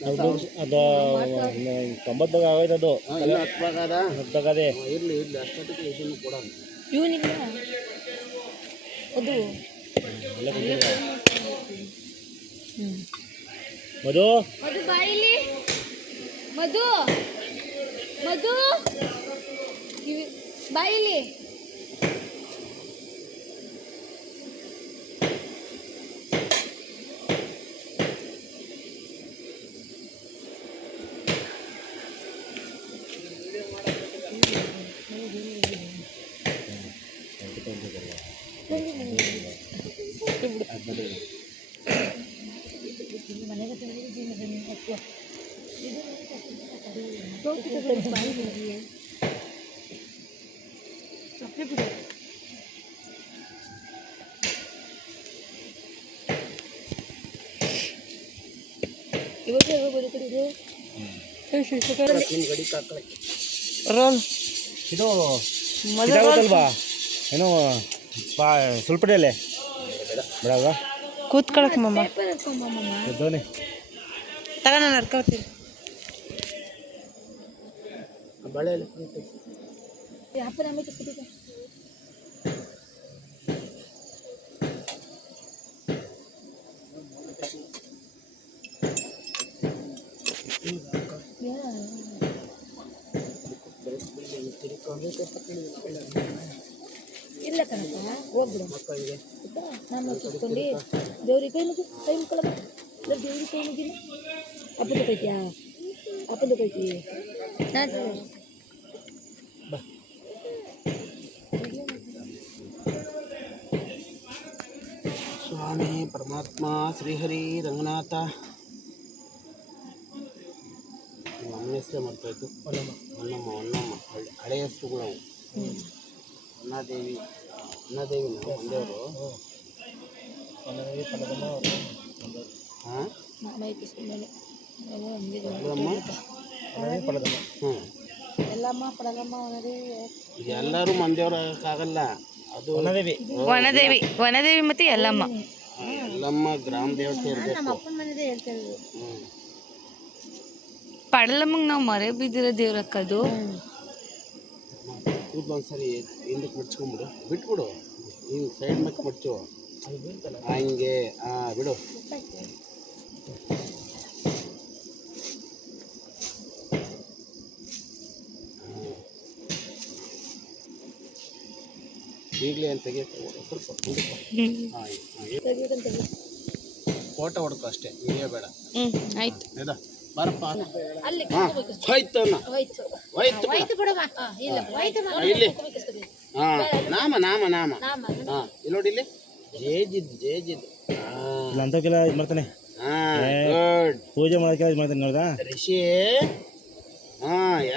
ಅದು 90 ಆಗೋಯ್ತು ಅದು ಇನ್ನೂ 10 ಭಾಗ ಅದ. ತಗದೆ ಇರಲಿ ಅಷ್ಟೊತ್ತಿಗೆ ಇದನ್ನು ಕೊಡೋಣ. ಇವನಿಗೆ ಅದು ಮಧು ಮಧು ಬಾಯಿಲಿ ಮಧು ಮಧು ಬಾಯಿಲಿ ಗಡಿ ಕಾಕಳಕ್ಕೆ ರೋಲ್ ಇದು ಇದಾಗುತ್ತಲ್ವಾ ಏನೋ ಸುಲ್ಪಡಿಯಲ್ಲೇ ಬೇಡವಾ ಕೂತ್ಕೊಳಕ್ ಮಮ್ಮ ಎದ್ದೋನೆ ತಗ ನಾನು ನಡ್ಕೊಳ್ತೀನಿ. ಬಳೆಯಲ್ಲಿ ಇಲ್ಲ ಕಣಪ್ಪ ಹೋಗ್ಬಿಡು ಮಕ್ಕಳಿಗೆ ನಾನು ಕಿತ್ಕೊಂಡು ದೇವ್ರಿಗೆ ಕೈ ಮುಗಿ ಕೈ ಮುಕ್ಕಲ್ಲ ದೇವ್ರಿಗೆ ಕೈ ಮುಗಿನ ಅಪ್ಪದ ಕೈತಿಯಾ ಅಪ್ಪದ ಕೈತಿ ನಾನು ಸ್ವಾಮಿ ಪರಮಾತ್ಮ ಶ್ರೀಹರಿ ರಂಗನಾಥ. ನಮ್ಮ ಹೆಸರೇ ಮಾಡ್ತಾಯಿತ್ತು ಹೊನ್ನಮ್ಮ ಹಳೆಯ ಹೆಸರುಗಳು ಅವು. ಹೊನ್ನಾದೇವಿ ನಾವು ಒಂದೇವರು. ಹಾಂ ಎಲ್ಲಮ್ಮ ಪಡಗಮ್ಮ ಎಲ್ಲರೂ ಮಂದಿಯವ್ರು ಆಗಕ್ಕಾಗಲ್ಲ. ಅದು ವನದೇವಿ ಮತ್ತೆ ಎಲ್ಲಮ್ಮ ಎಲ್ಲಮ್ಮ ಗ್ರಾಮ ದೇವತೆ ಇರಬೇಕು. ಪಡಲಮ್ಮಂಗೆ ನಾವು ಮರೆ ಬಿದ್ದಿರೋ ದೇವ್ರಕ್ಕದು. ಒಂದ್ಸರಿ ಹಿಂದಕ್ಕೆ ಮಡ್ಚ್ಕೊಂಬಿಡು, ಬಿಟ್ಬಿಡು, ಹಿಂಗೆ ಸೈಡ್ ಮಕ್ಕೆ ಮಡ್ಚು, ಹಂಗೆ ಬಿಡು. ಈಗಲೇ ಅಂತ ಸ್ವಲ್ಪ ಫೋಟೋ ಹೊಡ್ಕೊ ಅಷ್ಟೇ, ವಿಡಿಯೋ ಬೇಡ. ಆಯ್ತು ಆಯ್ತಾ ಬಾರಪ್ಪ. ಹೋಯ್ತು ಇಲ್ಲಿ ನಾಮ ಇಲ್ಲಿ ನೋಡಿ, ಇಲ್ಲಿ ಜೇಜಿದ್ ಇಲ್ಲ ಅಂತಕ್ಕೆಲ್ಲ ಇದು ಮಾಡ್ತಾನೆ. ಗುಡ್ ಪೂಜೆ ಮಾಡೋಕ್ಕೆಲ್ಲ ಇದು ಮಾಡ್ತಾನೆ ನೋಡ್ದಾ ರಿಷಿ.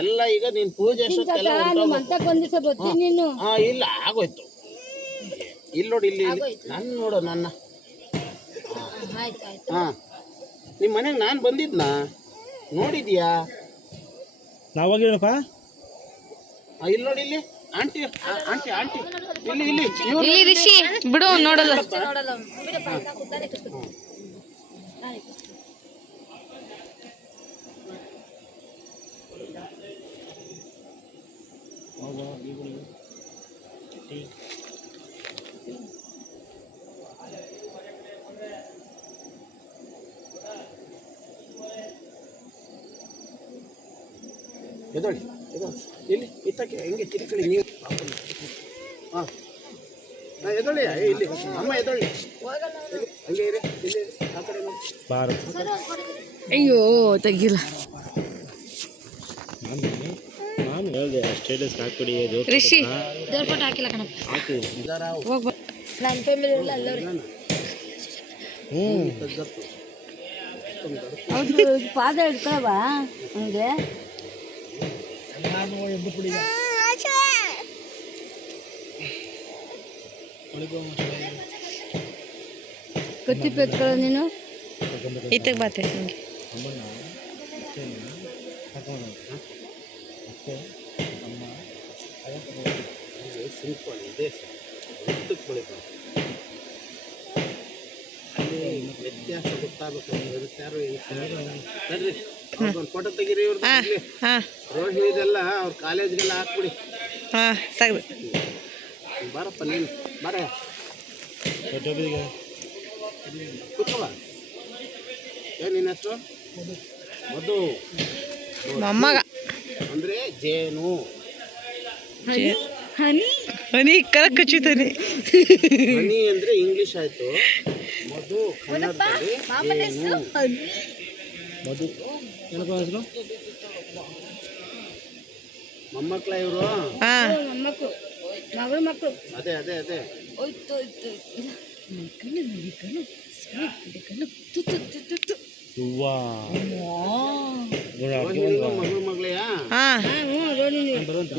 ಎಲ್ಲ ಈಗ ನೀನ್ ಪೂಜೆ ಅಷ್ಟೊತ್ತೆಲ್ಲ ಇಲ್ಲ ಆಗೋಯ್ತು. ಇಲ್ಲಿ ನೋಡಿ, ಇಲ್ಲಿ ನನ್ನ ನೋಡು, ನನ್ನ ನಿಮ್ಮ ಮನೆಗೆ ನಾನು ಬಂದಿದ್ನಾ ನೋಡಿದ್ಯಾ? ನಾವು ಹೋಗಿರೋಣಪ್ಪ. ಇಲ್ಲಿ ನೋಡಿ, ಇಲ್ಲಿ ಆಂಟಿ ಇಲ್ಲಿ ಇಲ್ಲಿ ರಿಷಿ ಬಿಡು ನೋಡಲ್ಲ. ಎದೊಳಿ ಇಲ್ಲಿ ಇತ್ತಕ್ಕೆ ಹೆಂಗೆ ತಿರ್ಕಳಿ ನೀವು. ಹಾಂ ಎದೊಳಿ ಇಲ್ಲಿ ಅಮ್ಮ ಎದೊಳಿ ಹಂಗೆ ಇರಿ, ಇಲ್ಲಿ ಆ ಕಡೆ ನೋಡಿ. ಬಾರು ಅಯ್ಯೋ ತೆಗಿಲ್ಲ. ನಾನು ಸ್ಟೇಟಸ್ ಹಾಕ್ಬಿಡಿ ರಿಷಿ ಹಾಕಿ ನನ್ನ ಫ್ಯಾಮಿಲಿ ಎಲ್ಲ ಅಲ್ಲವ್ರೆ. ಹೌದು ಪಾದ ಹಿಡ್ಕೊಳವಾ ಹಂಗೆ ಕತ್ತಿ ಎತ್ಕೊಳ್ಳೋ ನೀನು ಈತಗೆ ಬಾತೆ ನಿಮಗೆ ಸಿಂಪಲ್ ಇದೆ ಅಲ್ಲಿ ವ್ಯತ್ಯಾಸ ಗೊತ್ತಾಗಬೇಕು. ಒಂದು ಫೋಟೋ ತೆಗೀರಿ ಇವ್ರು ಹಾಂ ರೋಹಿಣಿದೆಲ್ಲ ಅವ್ರ ಕಾಲೇಜ್ಗೆಲ್ಲ ಹಾಕ್ಬಿಡಿ. ಹಾಂ ತೆಗ್ದು ಬಾರಪ್ಪ ನೀನು ಬಾರ ಕೂತ್ಕೊಳ. ಏನು ನಿನ್ನ ಹೆಸರು? ಮಧು. ಮೊಮ್ಮಗ ಅಂದರೆ ಜೇನು. ಹನಿ ಕರ ಕಚ್ಚುತ್ತಾನೆ. ಹನಿ ಅಂದರೆ ಇಂಗ್ಲೀಷ್ ಆಯಿತು. ಮಧು ಕನ್ನಡದಲ್ಲಿ ಜೇನು. ಮಧು ಏನಪ್ಪ ಹೆಸರು? ಮೊಮ್ಮಕ್ಕಳ ಇವರು? ಹಾಂ ಮಕ್ಕಳು ಮಗಳ ಮಕ್ಕಳು. ಅದೇ ಅದೇ ಅದೇ ಹೋಯ್ತು ಹೋಯ್ತು ಹೂವಾ ಮಗಳು ಮಗಳೇಯಾ? ಹಾಂ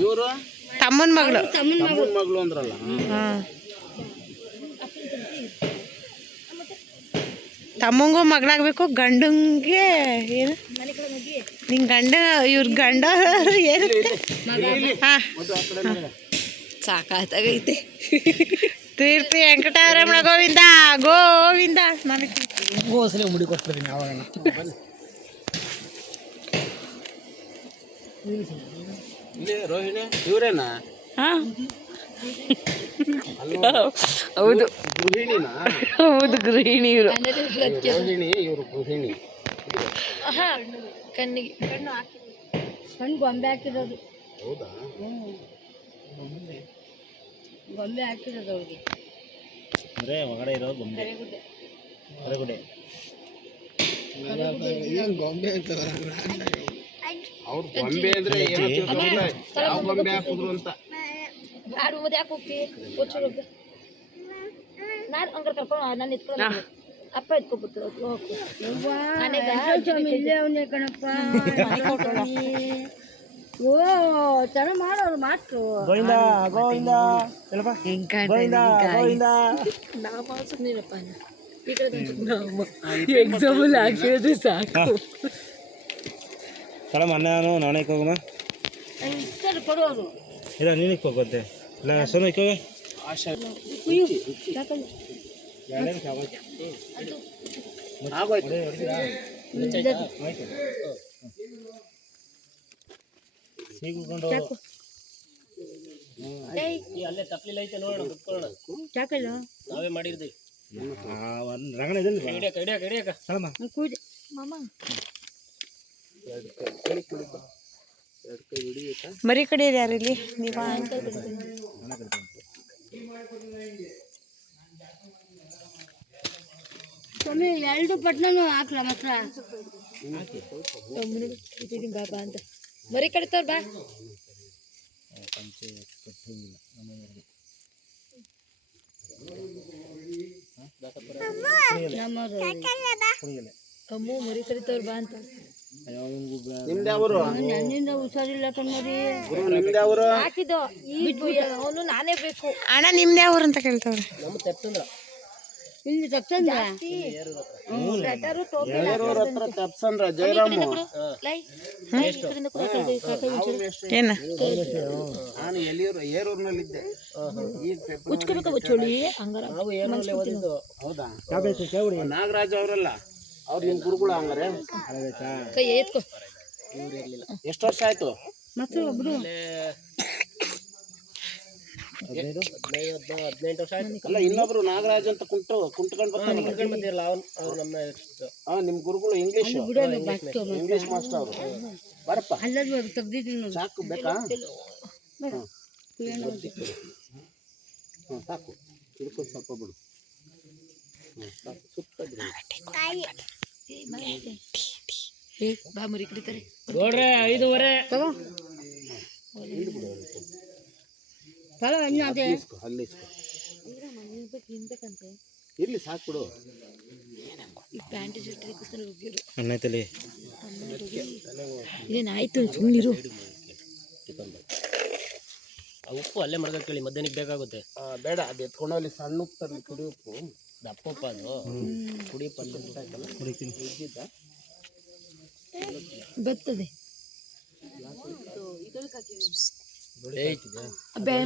ಇವರು ತಮ್ಮನ ಮಗಳು. ತಮ್ಮನ ಮಗಳು ಅಂದ್ರಲ್ಲ. ಹಾಂ ತಮ್ಮಂಗೂ ಮಗಳಾಗಬೇಕು, ಗಂಡಂಗೆ ಏನು ನಿನ್ನ ಗಂಡ ಇವ್ರ ಗಂಡ ಏನಿರುತ್ತೆ? ಹಾಂ ಮಧು ಆ ಕಡೆ ನೋಡು. ಸಾಕಾಗೈತೆ. ತೀರ್ತಿ ವೆಂಕಟರಮಣ ಗೋವಿಂದ ಗೋವಿಂದ. ನನಗೆ ಮುಡಿ ಕೊಟ್ಬಿಡ್ತೀನಿ ಯಾವಾಗ. ಇಲ್ಲಿ ರೋಹಿಣಿ ಇವರೇನಾ? ಹಾಂ ಹೌದು ಗೃಹಿಣಿನಾ? ಹೌದು ಗೃಹಿಣಿ ಇವರು. ರೋಹಿಣಿ ಇವರು ಗೃಹಿಣಿ. ಕಣ್ಣಿಗೆ ಕಣ್ಣು ಗೊಂಬೆ ಹಾಕಿರೋದು. ಹೌದಾ? ಗೊಂಬೆ ಹಾಕಿರೋದು ಅವ್ರಿಗೆ. ಅಂದರೆ ಹೊರಗಡೆ ಇರೋ ಗೊಂಬೆ ಹೊರಗಡೆ ಅವ್ರ ಗೊಂಬೆ ಅಂದ್ರೆ ಏನೋ ತಿಳ್ಕೊಂಡ್ರೆ ಯಾವ ಗೊಂಬೆ ಹಾಕಿದ್ರು ಅಂತ. ಯಾರು ಮತ್ತೆ ಯಾಕೆ ಹೋಗ್ತೀವಿ ಕೊಚ್ಚೋಕೆ? ನಾನು ಹಂಗಾರೆ ಕರ್ಕೊಂಡು ನಾನು ಎತ್ಕೊಂಡು ಅಪ್ಪ ಎತ್ಕೊಬಿಡ್ತಾರೆ. ಅವನೇ ಕಣಪ್ಪ. ಓ ಚೆನ್ನಾಗಿ ಮಾಡೋರು ಮಾತು. ಗೋವಿಂದ ಗೋವಿಂದ ಹೇಳಪ್ಪ. ಸುಮ್ಮನಿರಪ್ಪ ಎಕ್ಸಾಂಪಲ್ ಹಾಕಿರೋದು ಸಾಕು. ಸಲ ಮೊನ್ನೆ ನಾಣಯಕ್ಕೆ ಹೋಗೋಣ. ಕೊಡೋರು ಇಲ್ಲ ನೀನಕ್ಕೆ ಹೋಗುತ್ತೆ. ಇಲ್ಲ ಸೋನು ಹೋಗಿ ಆಗೋಯ್ತು. ಹೀಗಿಕೊಂಡು ಅಲ್ಲೇ ತಪ್ಪಲಿಲ್ಲ ಐತೆ ನೋಡೋಣ ಕುತ್ಕೊಳ್ಳೋಣ. ಚಾಕಲ್ಲ ನಾವೇ ಮಾಡಿರ್ತೀವಿ. ರಂಗಣ ಇದೆಯಲ್ಲ ಸಲಮ್ಮ ಕೂಡಿ ಮಾಮ ಮರಿ ಕಡಿಯೋರು ಯಾರು ಇಲ್ಲಿ? ನೀವು ಸ್ವಾಮಿ ಎರಡು ಪಟ್ನೂ ಹಾಕ್ಲ ಮಾತ್ರ ಬಾಬಾ ಅಂತ ಮರಿ ಕಡಿತಾರ ಬಾ. ಅಮ್ಮು ಮರಿ ಕಡಿತಾವ್ರ ಬಾ ಅಂತ. ನಿಮ್ದು ಯಾವರು? ನನ್ನಿಂದ ಹುಷಾರಿಲ್ಲ ಕಣ್ಮರಿ. ನಿಮ್ದು ಯಾವರು? ಹಾಕಿದ್ದು ಅವನು ನಾನೇ ಬೇಕು. ಅಣ್ಣ ನಿಮ್ದು ಯಾವ ಊರು ಅಂತ ಕೇಳ್ತವ್ರೆ. ಇಲ್ಲಿ ತಪ್ಸಂದ್ರ ಹತ್ರ ತಪ್ಸಂದ್ರ ಜಯರಾಮ್. ಏನ ನಾನು ಏರೂರಿನಲ್ಲಿದ್ದೆ. ಉಚ್ಕೋಬೇಕ ಚೋಳಿ ಹಂಗಾರ. ಹೌದಾ? ನಾಗರಾಜ್ ಅವರಲ್ಲ ಅವ್ರು ನಿಮ್ಮ ಗುರುಗಳು ಹಂಗಾರೆ? ಕೈ ಎತ್ಕೋ. ಎಷ್ಟು ವರ್ಷ ಆಯ್ತು? ಮತ್ತೆ ಒಬ್ರು ಅಲ್ಲ ಇನ್ನೊಬ್ರು ನಾಗರಾಜ್ ಅಂತ ಕುಂಟ್ಕೊಂಡು ಬರ್ತಾರಲ್ಲ ನಿಮ್ ಗುರುಗಳು ಇಂಗ್ಲಿಷ್ ಮಾಸ್ಟರ್ ಅವರು. ಬರಪ್ಪ ಸಾಕು ಬೇಕಾ? ಸಾಕು ತಿಳ್ಕೊಂಡು ಸ್ವಲ್ಪ ಬಿಡು. ಸುತ್ತ ಬಿಡು. ಬಾ ಮರಿ ಕಡಿತಾರೆ. 5:30 ಇಸ್ಕೊ, ಅಲ್ಲೇ ಇಸ್ಕೊ. ಇರ್ಲಿ ಸಾಕು ಬಿಡು. ಅನ್ನೈತಲ್ಲಿ ಏನಾಯ್ತು ಸುಮ್ಮನಿರು. ಆ ಉಪ್ಪು ಅಲ್ಲೇ ಮಡ್ಗಕ್ಕೆ ಕೇಳಿ, ಮಧ್ಯಾಹ್ನಕ್ಕೆ ಬೇಕಾಗುತ್ತೆ. ಬೇಡ, ಅದು ಎತ್ಕೊಂಡು ಅಲ್ಲಿ ಸಣ್ಣ ಉಪ್ಪು ತರಲಿ, ಕುಡಿ ಉಪ್ಪು. ದಪ್ಪ ಉಪ್ಪು ಅದು ಕುಡಿ ಉಪ್ಪು ಅಲ್ಲಿ ಬಿಟ್ಟಾಕಲ್ಲ ಇದ್ದಿದ್ದ. ಬರ್ತದೆ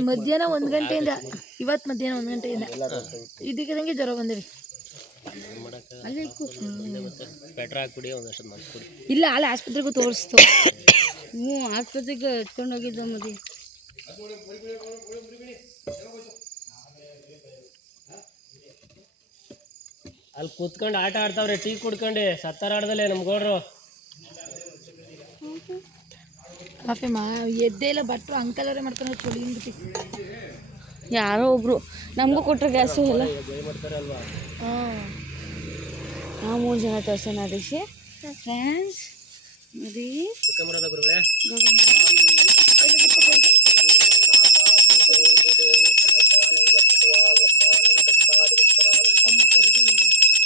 ಮಧ್ಯಾಹ್ನ 1 ಗಂಟೆಯಿಂದ ಇವತ್ತು ಮಧ್ಯಾಹ್ನ 1 ಗಂಟೆಯಿಂದ ಇದಕ್ಕಿದಂಗೆ ಜ್ವರ ಬಂದಿವಿ. ಸ್ವೆಟ್ರ್ ಹಾಕ್ಬಿಡಿ, ಒಂದಷ್ಟು ಮಾಡಿಸ್ಕೊಡಿ. ಇಲ್ಲ ಅಲ್ಲಿ ಆಸ್ಪತ್ರೆಗೂ ತೋರಿಸ್ತು. ಆಸ್ಪತ್ರೆಗೆ ಎತ್ಕೊಂಡು ಹೋಗಿದ್ದ ಮದಿ. ಅಲ್ಲಿ ಕೂತ್ಕೊಂಡು ಆಟ ಆಡ್ತಾವ್ರೆ, ಟೀ ಕುಡ್ಕೊಂಡು ಸತ್ತಾರಾಡ್ದಲ್ಲೇ ನಮ್ಮ ಗೌಡ್ರು. ಕಾಫಿ ಎದ್ದೇ ಇಲ್ಲ, ಬಟ್ಟು ಅಂಕಲರೇ ಮಾಡ್ಕೊಂಡು ಚಳಿ ಹಿಂಗ್ಬಿಟ್ಟು. ಯಾರೋ ಒಬ್ರು ನಮಗೂ ಕೊಟ್ಟರು ಗ್ಯಾಸು ಎಲ್ಲ. ಹಾಂ, ನಾವು 3 ಜನ ತೋರ್ಸೋಣ ಅದಕ್ಕೆ ಫ್ರೆಂಡ್ಸ್. ನೋಡಿ ಗುರುಗಳೇ,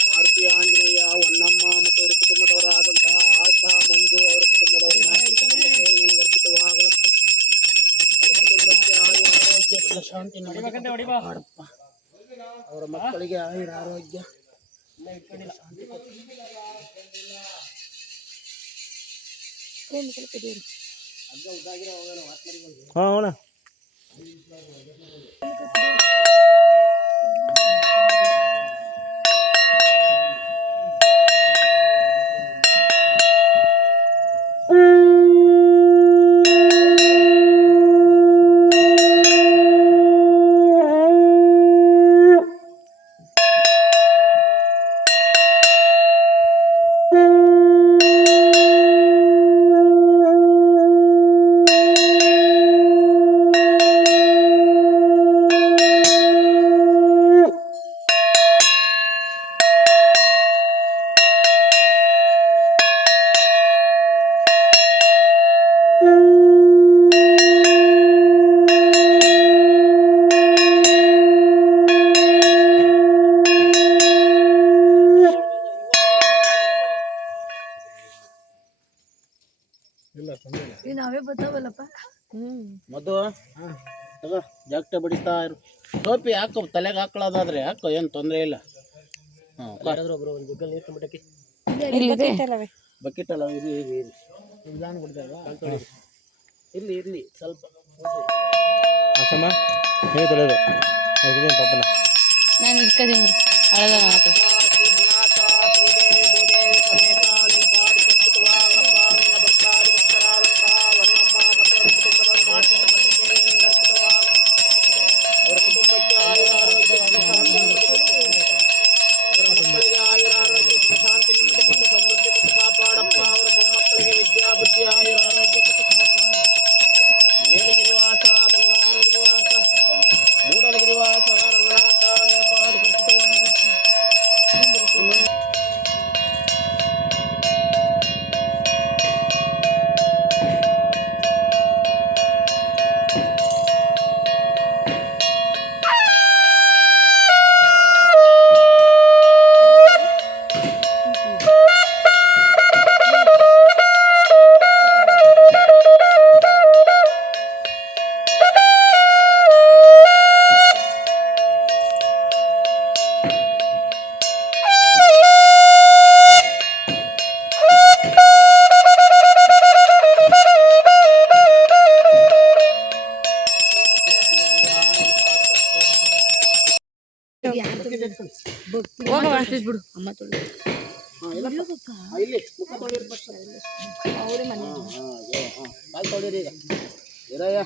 ಮಾರುತಿ ಆಂಜನೇಯ, ಹೊನ್ನಮ್ಮ ಮತ್ತು ಅವರ ಕುಟುಂಬದವರಾದಂತಹ ಆಶಾ, ಮಂಜು ಅವರ ಕುಟುಂಬದವರು ಗರ್ಭಿತವಾಗಲಪ್ಪ. ಅವರ ಕುಟುಂಬಕ್ಕೆ ಆಯುರ ಆರೋಗ್ಯ ಸುಖ ಶಾಂತಿ ಮಾಡಪ್ಪ. ಅವರ ಮಕ್ಕಳಿಗೆ ಆಯುರ ಆರೋಗ್ಯ ಹಾಂ ಅಣ್ಣ. ನಾವೇ ಬರ್ತಾವಲ್ಲಪ್ಪ. ಮಧು ತಗೋ, ಜಾಗಟೆ ಬಡಿಸ್ತಾ ಇರು. ಟೋಪಿ ಹಾಕೋ, ತಲೆಗೆ ಹಾಕೊಳ್ಳೋದಾದ್ರೆ ಹಾಕೋ, ಏನು ತೊಂದರೆ ಇಲ್ಲ. ಯಾರಾದ್ರೂ ಒಬ್ರು ಒಂದು ಜಗ್ಗಲ್ಲಿ ನೀರು ತುಂಬಿಟ್ಟಕ್ಕೆ. ಬಕೆಟ್ ಅಲ್ಲ, ಇರಿ ನಿಧಾನ ಬಿಡ್ತಾಯಿಲ್ವಾ? ಇರ್ಲಿ ಸ್ವಲ್ಪ ಅಸಮ್ಮ ಹೇಗೆ ತೊಳೆಯೋದು ಪಾಪನ. ನಾನು ಇಟ್ಕೋತೀನಿ ಬಿಡು, ಅಳದ ನನ್ನ ಹತ್ರ. ಬಿಡು ಅಮ್ಮ ತೊಳೆ. ಇಲ್ಲಿ ಮುಖ ತೊಳಿರಿ ಫಸ್ಟ್. ಅವರೇ ಮನೆ ಕಾಲು ತೊಳಿರಿ ಈಗ. ಇರಯ್ಯ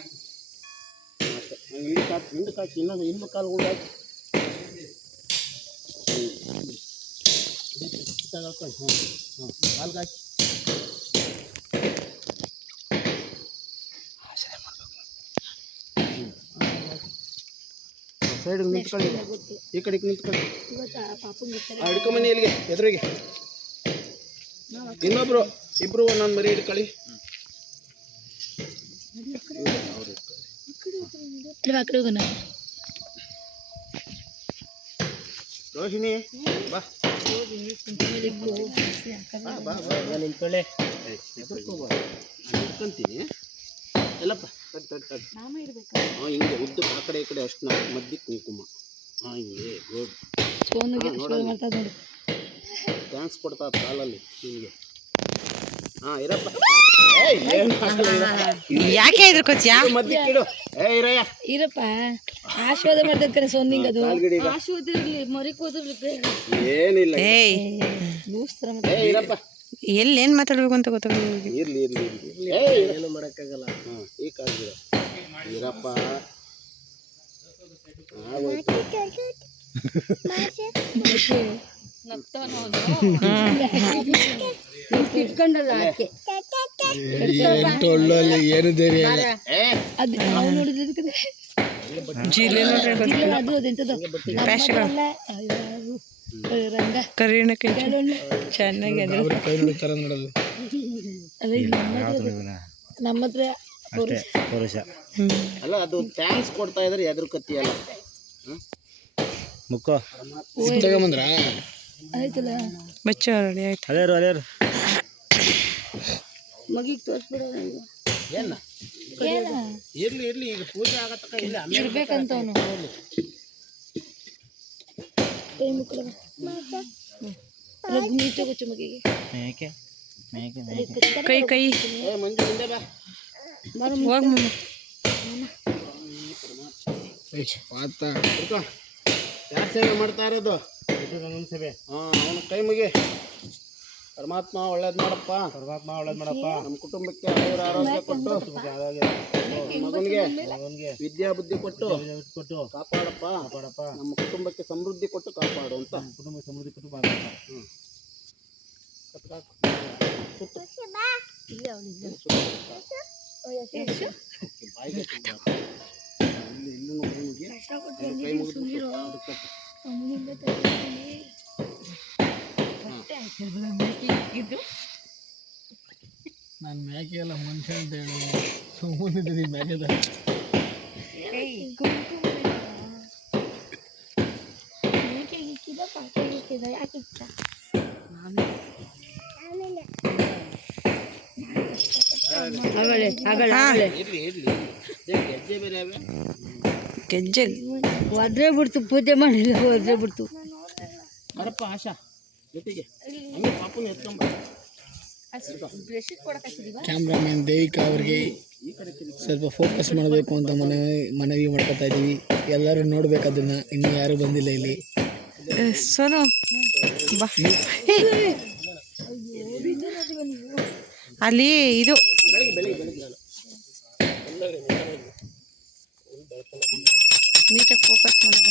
ಅಷ್ಟೇ. ಹಿಂದಕ್ಕೆ ಹಾಕಿ ಇನ್ನೂ ಕಾಲುಗಳು ಹಾಕಿ ಕಾಲ್ಗೆ ಹಾಕಿ. ಸೈಡಿಗೆ ನಿಂತ್ಕೊಳ್ಳಿ, ಈ ಕಡೆಗೆ ನಿಂತ್ಕೊಳ್ಳಿ. ಹಿಡ್ಕೊಂಬನ್ನಿ ಇಲ್ಲಿಗೆ ಎದುರಿಗೆ. ಇಬ್ರು ಒಂದೊಂದು ಮರಿ ಹಿಡ್ಕೊಳ್ಳಿ. ಆ ಕಡೆ ಹೋಗೋಣ. ರೋಹಿಣಿ ಬಾ ಬಾ ಬಾ ನಿಂತ್ಕೊಳ್ಳಿ. ನಿಂತ್ಕೊಂತೀನಿ ಎಲ್ಲಪ್ಪ ಹಿಂಗೆ ಉದ್ದು ಆ ಕಡೆ ಈ ಕಡೆ ಅಷ್ಟು ನಾವು ಮಧ್ಯೆ ಕುಂಕುಮ ಹಿಂಗೆ ಗುಡ್ ನೋಡಿ. ಥ್ಯಾಂಕ್ಸ್ ಕೊಡ್ತಾ ಕಾಲಲ್ಲಿ ನಿಮಗೆ ಇರಪ್ಪ ಯಾಕೆ ಹೆದರ್ಕೋತಿಯಾ? ಮಧ್ಯೆ ಕಿಡು ಇರಯ್ಯ ಇರಪ್ಪ ಆಶೀರ್ವಾದ ಮಾಡ್ತದ ಕರೆ ಸೊನ್ನಿಂಗ್ ಅದು ಕಾಲ್ಗಿಡಿ ಈಗ. ಆಶೀರ್ವಾದ ಇರ್ಲಿ ಮರಿ ಕೂದಲು ಏನಿಲ್ಲ ಏಯ್ ದೂಸ್ತರ ಇರಪ್ಪ ಎಲ್ಲೇನು ಮಾತಾಡ್ಬೇಕು ಅಂತ ಗೊತ್ತಾಗಲ್ಲ. ಇರ್ಲಿ ಇರ್ಲಿ ಇರ್ಲಿ ಏನು ಮಾಡೋಕ್ಕಾಗಲ್ಲ. ಈ ಕಾಲ್ಗಿಡ ಇರಪ್ಪ ಆಗೋಯ್ತು ಇಟ್ಕೊಂಡಲ್ಲ ಆಕೆ ಅದು ನಾವು ನೋಡಿದ್ರೆ ಜಿಲ್ಲೆ ನೋಡ್ರಿ ಅದು ಅದೆಂತದು ರಂಗ ಕರಿಯಣಕ್ಕೆ ಚೆನ್ನಾಗಿ ಅದು ಅದೇ ನಮ್ಮ ಹತ್ರ ಅಲ್ಲ ಅದು ಥ್ಯಾಂಕ್ಸ್ ಕೊಡ್ತಾ ಇದ್ರೆ ಎದುರು ಕತ್ತಿ ಅಲ್ಲ ಮುಕ್ಕೋ ಆಯ್ತಲ್ಲ ಬಚ್ಚ ರೆಡಿ ಆಯ್ತು. ಅದೇರು ಮಗಿಗೆ ತೋರಿಸ್ಬಿಡ ಏನ ಇರ್ಲಿ ಇರ್ಲಿ ಈಗ ಪೂಜೆ ಆಗತ್ತಕ್ಕ ಇಲ್ಲ ಇರ್ಬೇಕಂತ ಅವನು ಕೈ ಮುಕ್ಕಳ ನೀರು ತಗೋಚು ಮಗಿಗೆ ಕೈ ಕೈ ಮಂಜು ಮುಂದೆ ಬಾ ಹೋಗ್ ಮಮ್ಮ. ಯಾರು ಸೇವೆ ಮಾಡ್ತಾ ಇರೋದು ಅವನ ಕೈ ಮುಗಿ ಪರಮಾತ್ಮ ಒಳ್ಳೇದ್ ಮಾಡಪ್ಪ ನಮ್ಮ ಕುಟುಂಬಕ್ಕೆ ಆಯುರ ಆರೋಗ್ಯ ಕೊಟ್ಟು ಮಗನಿಗೆ ವಿದ್ಯಾ ಬುದ್ಧಿ ಕೊಟ್ಟು ಕಾಪಾಡಪ್ಪ ನಮ್ಮ ಕುಟುಂಬಕ್ಕೆ ಸಮೃದ್ಧಿ ಕೊಟ್ಟು ಕಾಪಾಡು ಅಂತ ಕೈ ಮುಗಿದು ನಾನು ಮ್ಯಾಕೆ ಎಲ್ಲ ಮನುಷ್ಯ ಅಂತ ಹೇಳಿ ಸುಮ್ಮನಿದ್ದೀನಿ ಮ್ಯಾಕೆದ ಇರ್ಲಿ ಇರ್ಲಿ ಗೆಜ್ಜೆ ಬೇರೆ ಅವೆ ಗೆಜ್ಜೆ ಒದ್ರೆ ಬಿಡ್ತು ಪೂಜೆ ಮಾಡಿಲ್ಲ ಒದ್ರೆ ಬಿಡ್ತು ಬರಪ್ಪ ಆಶಾ ಜೊತೆಗೆ ಹಂಗೆ ಪಾಪುನ ಎತ್ಕೊಂಬ ಕ್ಯಾಮ್ರಾಮನ್ ದೇವಿಕಾ ಅವ್ರಿಗೆ ಸ್ವಲ್ಪ ಫೋಕಸ್ ಮಾಡಬೇಕು ಅಂತ ಮನವಿ ಮಾಡ್ಕೊತಾ ಇದ್ದೀವಿ. ಎಲ್ಲರೂ ನೋಡ್ಬೇಕು ಅದನ್ನ, ಇನ್ನೂ ಯಾರು ಬಂದಿಲ್ಲ ಇಲ್ಲಿ. ಸೋನು ಬಾ. ಅಲ್ಲಿ ಇದು ನೀಟಾಗಿ ಫೋಕಸ್ ಮಾಡಿದ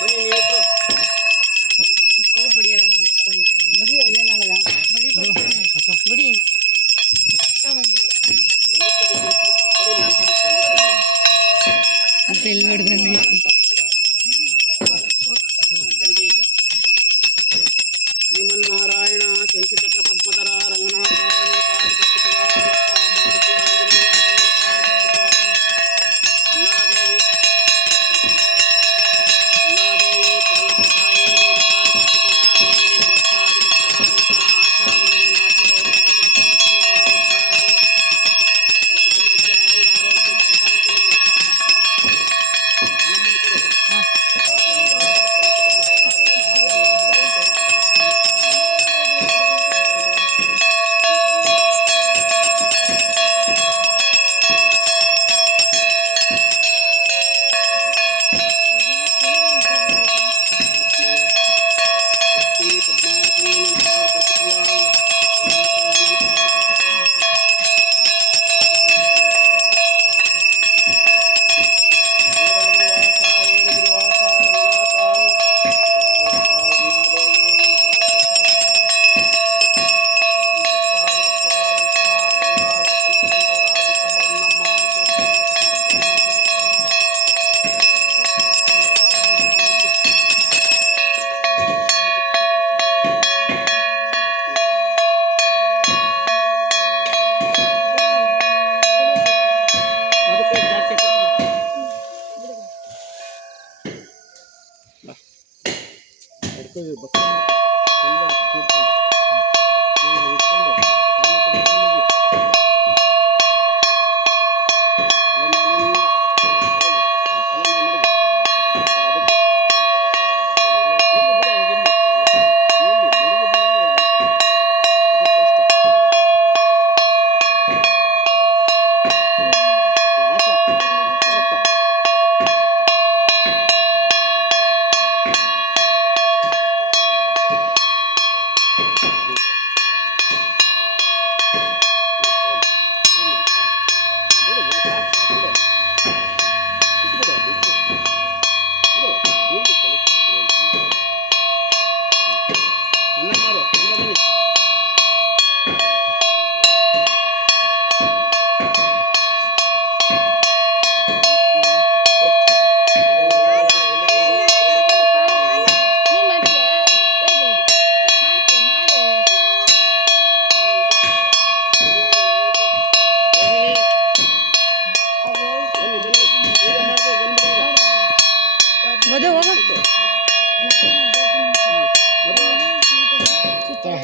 ಬನ್ನಿ ನೀವಿಬ್ರು. ಬೆಳಗ್ಗೆ ಈಗ ಶ್ರೀಮನ್ನಾರಾಯಣ ಶಂಕುಚಕ್ರ ಪದ್ಮಧರ ರಂಗನಾಥ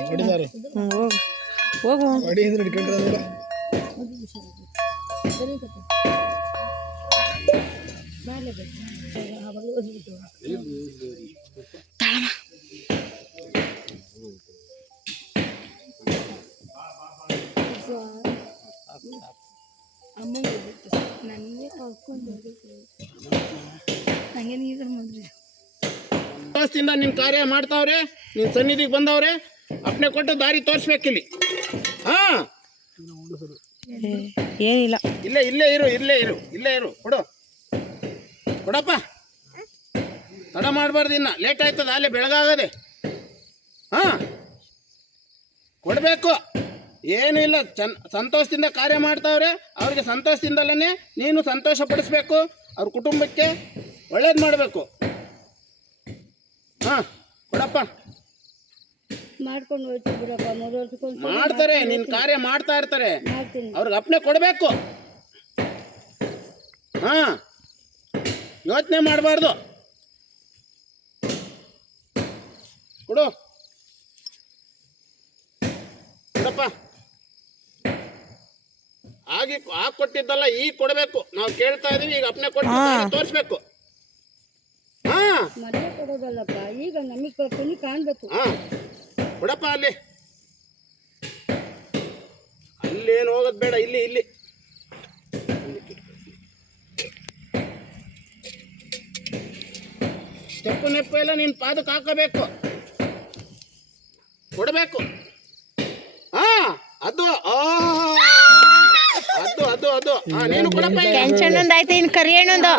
ಹೊಡಿದಾರು ಹೋಗು ಹೊಡಿ ಅಂದ್ರೆ ಹಿಡ್ಕೊಂಡ್ರೆ ವ್ಯವಸ್ಥೆಯಿಂದ ನಿನ್ ಕಾರ್ಯ ಮಾಡ್ತಾವ್ರೆ, ನಿನ್ ಸನ್ನಿಧಿಗೆ ಬಂದವ್ರೆ, ಅಪ್ನೆ ಕೊಟ್ಟು ದಾರಿ ತೋರಿಸ್ಬೇಕಿಲ್ಲಿ. ಹಾ ಏನಿಲ್ಲ, ಇಲ್ಲೇ ಇರು ಕೊಡು, ಕೊಡಪ್ಪ. ತಡ ಮಾಡಬಾರ್ದು, ಇನ್ನ ಲೇಟ್ ಆಯ್ತದ, ಅಲ್ಲೇ ಬೆಳಗಾಗದೆ. ಹಾ ಕೊಡಬೇಕು, ಏನೂ ಇಲ್ಲ. ಸಂತೋಷದಿಂದ ಕಾರ್ಯ ಮಾಡ್ತಾವ್ರೆ, ಅವ್ರಿಗೆ ಸಂತೋಷದಿಂದಲೇ ನೀನು ಸಂತೋಷ ಪಡಿಸ್ಬೇಕು, ಅವ್ರ ಕುಟುಂಬಕ್ಕೆ ಒಳ್ಳೇದು ಮಾಡಬೇಕು. ಹಾ ಕೊಡಪ್ಪ. ಮಾಡ್ತಾರೆ, ನಿನ್ ಕಾರ್ಯ ಮಾಡ್ತಾ ಇರ್ತಾರೆ, ಅವ್ರಿಗೆ ಅಪ್ಪನೆ ಕೊಡಬೇಕು. ಹಾ ಯೋಚನೆ ಮಾಡಬಾರ್ದು, ಕೊಡು ಕೊಡಪ್ಪ. ಆಗಿ ಕೊಟ್ಟಿದ್ದಲ್ಲ, ಈಗ ಕೊಡಬೇಕು. ನಾವು ಕೇಳ್ತಾ ಇದೀವಿ, ಈಗ ಅಪ್ಪನೆ ಕೊಟ್ಟು ತೋರಿಸ್ಬೇಕು. ಹಾ ಕೊಡೋದಲ್ಲಪ್ಪ, ಈಗ ನಮಗೆ ಕಾಣ್ಬೇಕು. ಹಾ ಕೊಡಪ್ಪ. ಅಲ್ಲೇನು ಹೋಗೋದು ಬೇಡ, ಇಲ್ಲಿ ಸ್ಟೆಪ್ಪು ನೆಪ್ಪು ಎಲ್ಲ ನಿನ್ ಪಾದಕ್ಕೆ ಹಾಕಬೇಕು, ಕೊಡಬೇಕು. ಹಾ ಅದು ನೀನು ಕೊಡಪ್ಪ. ಟೆನ್ಷನ್ ಒಂದಾಯ್ತು, ಇನ್ನು ಕರಿಯಣ್ಣೊಂದು.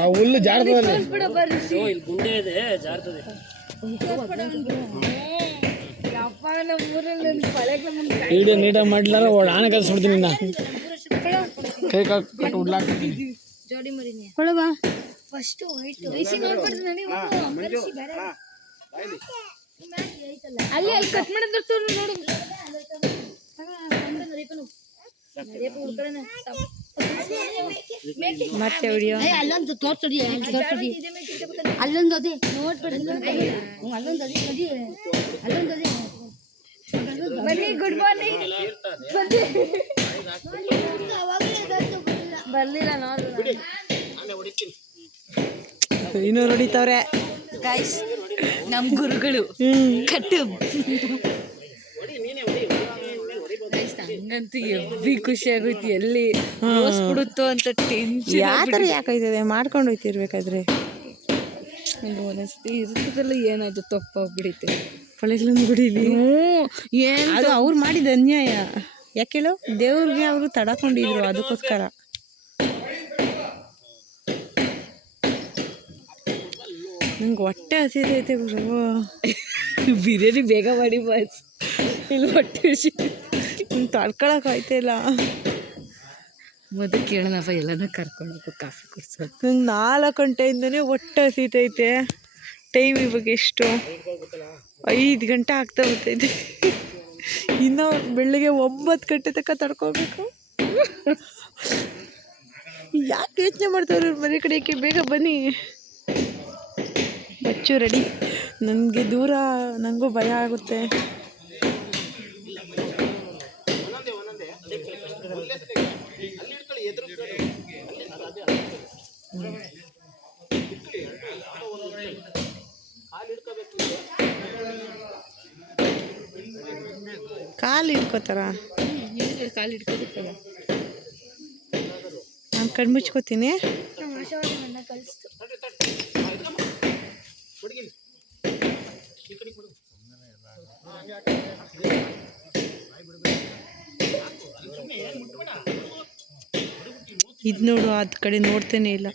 ಆ ಹುಲ್ಲು ಜಾಡ್ತದಲ್ಲಿ ವಿಡಿಯೋ ನೀಟಾಗಿ ಮಾಡ್ಲಾರ ಆನೆ ಕಲ್ಸ್ಬಿಡ್ತೀನಿ ಇನ್ನ ಕೈ ಕಟ್ಟು ಉಡ್ಲಾಕ್ತೀನಿ. ಅಲ್ಲಿ ಕಟ್ ಮಾಡಿದ್ರೆ ನೋಡು ಮತ್ತೆ ವಿಡಿಯೋ ಅಲ್ಲೊಂದು ತೋರ್ಸಡಿ ಅಲ್ಲೊಂದು ಅದೇ ನೋಡ್ಬೇಡಿ ಅಲ್ಲೊಂದು ಅದೇ ಅಲ್ಲೊಂದು ಅದೇ ಬನ್ನಿ ಗುಡ್ ಮಾರ್ನಿಂಗ್ ಬರ್ಲಿಲ್ಲ ನೋಡಿ ಇನ್ನೂ ಹೊಡಿತಾವ್ರೆ ಗಾಯ್ಸ್ ನಮ್ಮ ಗುರುಗಳು ಕಟ್ಟು Guys, ನಂಗಂತೂ ಎವ್ವಿ ಖುಷಿ ಆಗೋಯ್ತು ಎಲ್ಲಿ ಬಿಡುತ್ತೋ ಅಂತ ಟೆನ್ಷನ್ ಯಾವ ಥರ ಯಾಕಾಯ್ತದೆ ಮಾಡ್ಕೊಂಡು ಹೋಯ್ತಿರ್ಬೇಕಾದ್ರೆ ಒಂದೊಂದ್ಸತಿ ಇರ್ತದಲ್ಲ ಏನಾಯ್ತು ತಪ್ಪಾಗ್ಬಿಡೈತೆ ಪಳೆಗ್ಲನ್ನ ಗುಡಿಲಿ ಏನ್ ಅದು ಅವ್ರು ಮಾಡಿದ ಅನ್ಯಾಯ. ಯಾಕೆ ಹೇಳು, ದೇವ್ರಿಗೆ ಅವರು ತಡಕೊಂಡಿದ್ರು ಅದಕ್ಕೋಸ್ಕರ. ನಂಗೆ ಹೊಟ್ಟೆ ಹಸಿದೈತೆ ಗುರು. ಬಿರಿಯಾನಿ ಬೇಗ ಮಾಡಿ ಬಾಸ್ ಇಲ್ಲಿ ಹೊಟ್ಟೆ ಹಸಿ ತಡ್ಕೊಳಕ್ ಆಯ್ತಿಲ್ಲ. ಮೊದಲು ಕೇಳೋಣಪ್ಪ ಎಲ್ಲನ ಕರ್ಕೊಂಡು ಕಾಫಿ ಕುಡ್ಸೋದು. ನಂಗೆ 4 ಗಂಟೆಯಿಂದನೇ ಹೊಟ್ಟೆ ಹಸಿತೈತೆ. ಟೈಮ್ ಇವಾಗ ಎಷ್ಟು 5 ಗಂಟೆ ಆಗ್ತಾ ಬರ್ತೈತೆ. ಇನ್ನೂ ಬೆಳಿಗ್ಗೆ 9 ಗಂಟೆ ತನಕ ತಡ್ಕೋಬೇಕು. ಯಾಕೆ ಯೋಚನೆ ಮಾಡ್ತಾವ್ರೆ ಮನೆ ಕಡೆಗೆ? ಬೇಗ ಬನ್ನಿ. ಬಚ್ಚು ರೆಡಿ. ನನಗೆ ದೂರ, ನನಗೂ ಭಯ ಆಗುತ್ತೆ. ಕಾಲು ಹಿಡ್ಕೋತಾರ? ಕಾಲು ಹಿಡ್ಕೋಬೇಕಲ್ಲ. ನಾನು ಕಣ್ಣು ಮುಚ್ಕೋತೀನಿ. ಇದು ನೋಡು, ಅದ್ ಕಡೆ ನೋಡ್ತೇನೆ ಇಲ್ಲ.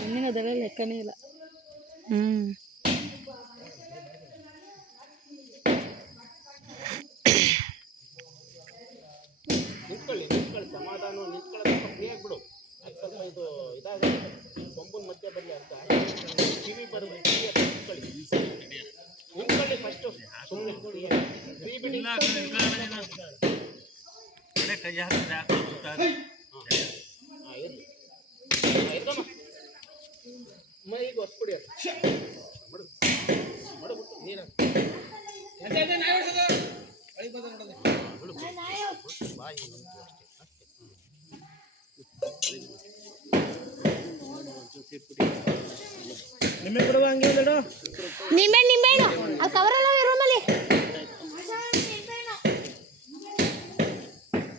ಮಣ್ಣಿನದೆಲ್ಲ ಲೆಕ್ಕನೇ ಇಲ್ಲ. ಸಮಾಧಾನ ಬಿಡು. ಸ್ವಲ್ಪ ಇದು ಇದಾಗುತ್ತೆ, ಕೊಂಬನ ಮಧ್ಯೆ ಬರಲಿ ಅಂತ ಕಿವಿ ಬರಬೇಕು. ನಿಂತ್ಕೊಳ್ಳಿ ಫಸ್ಟು, ಸುಮ್ಮನೆ ಫ್ರೀ ಬಿಡಿ. ಕೈ ಹಾಕಿದ್ರೆ ಈಗ ಹೊಸ್ಬಿಡಿ ಮಾಡು ಮಾಡ್ಬಿಟ್ಟು ನೀರು ಬಾಯಿ ನಿಮ್ಮೆ ಬಿಡುವ ಹಂಗೆ ಹೇಳು. ನಿಂಬೆಹಣ್ಣು ಅದು ಕವರಲ್ಲ ರೂಮಲ್ಲಿ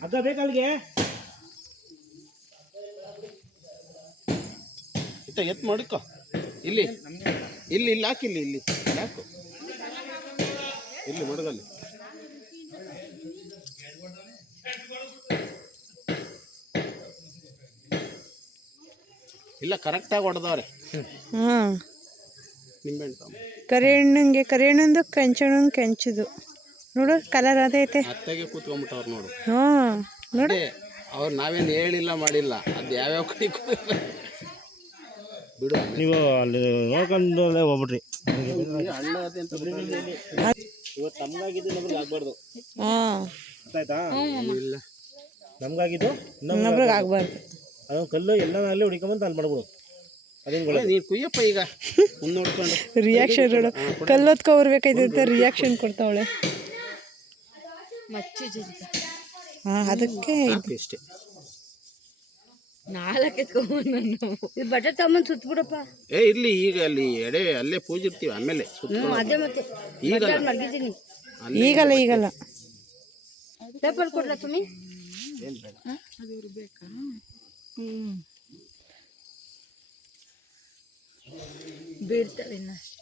ಅದ ಬೇಕಲ್ಲಿಗೆ ಎತ್ ಮಾಡಿಕೊ. ಇಲ್ಲಿ ಇಲ್ಲಿ ಇಲ್ಲಿ ಹಾಕಿಲ್ಲಿ ಇಲ್ಲಿ ಹಾಕು. ಇಲ್ಲಿ ಮಡಗಲ್ಲಿ ಇಲ್ಲ, ಕರೆಕ್ಟಾಗಿ ಹೊಡೆದವ್ರೆ. ನಿಂಬೆಹಣ್ಣು ಕರಿಹಣ್ಣಂಗೆ ಕರಿಹಣ್ಣಂದು ಕೆಂಚಣ್ಣಂದು ಕೆಂಚದು ನೋಡು, ಕಲರ್ ಅದೈತೆ. ಅತ್ತೆಗೆ ಕೂತ್ಕೊಂಡ್ಬಿಟ್ಟವ್ರು ನೋಡು. ನೋಡಿ, ಅವ್ರು ನಾವೇನು ಹೇಳಿಲ್ಲ ಮಾಡಿಲ್ಲ, ಅದು ಯಾವ್ಯಾವ ಕಡೆ ಬಿಡು. ನೀವು ಅಲ್ಲಿ ನೋಡ್ಕೊಂಡು ಹೋಗ್ಬಿಟ್ರಿ. ಹಳ್ಳ ಅದೇ ಅಂತ ಇವತ್ತು ನಮ್ಗಾಗಿದ್ದು ನಮ್ಗೆ ಆಗ್ಬಾರ್ದು. ಆಯ್ತಾ? ಇಲ್ಲ, ನಮ್ಗಾಗಿದ್ದು ಇನ್ನೊಬ್ರಿಗೆ ಆಗ್ಬಾರ್ದು. ಅದೊಂದು ಕಲ್ಲು ಎಲ್ಲನಾಗಲಿ ಹುಡುಕೊಂಬಂತ ಅಲ್ಲಿ ಮಾಡ್ಬೋದು. ಅದೇನು ನೀನು ಕುಯ್ಯಪ್ಪ ಈಗ ಮುಂದೆ ನೋಡ್ಕೊಂಡು ರಿಯಾಕ್ಷನ್ ನೋಡು. ಕಲ್ಲೊತ್ಕೊ ಬರ್ಬೇಕಾಯ್ತು ಅಂತ ರಿಯಾಕ್ಷನ್ ಕೊಡ್ತಾವಳೆ. ಮಚ್ಚು ಜೊತೆ ಅದಕ್ಕೆ ಇಷ್ಟೇ. 4 ಎತ್ಕೊಂಬಂದು ನಾನು ಈ ಬಟ್ಟೆ ತಗೊಂಬಂದು ಸುತ್ತಬಿಡಪ್ಪ. ಇರ್ಲಿ, ಈಗ ಅಲ್ಲಿ ಎಡೆ ಅಲ್ಲೇ ಪೂಜೆ ಇರ್ತೀವಿ, ಆಮೇಲೆ ಅದೇ ಮತ್ತೆ ಮಲಗಿದ್ದೀನಿ. ಈಗಲ್ಲ ಪೇಪರ್ ಕೊಡ್ಲಾ ತುಮಿ? ಬೀಳ್ತವೆ ಇನ್ನಷ್ಟೇ.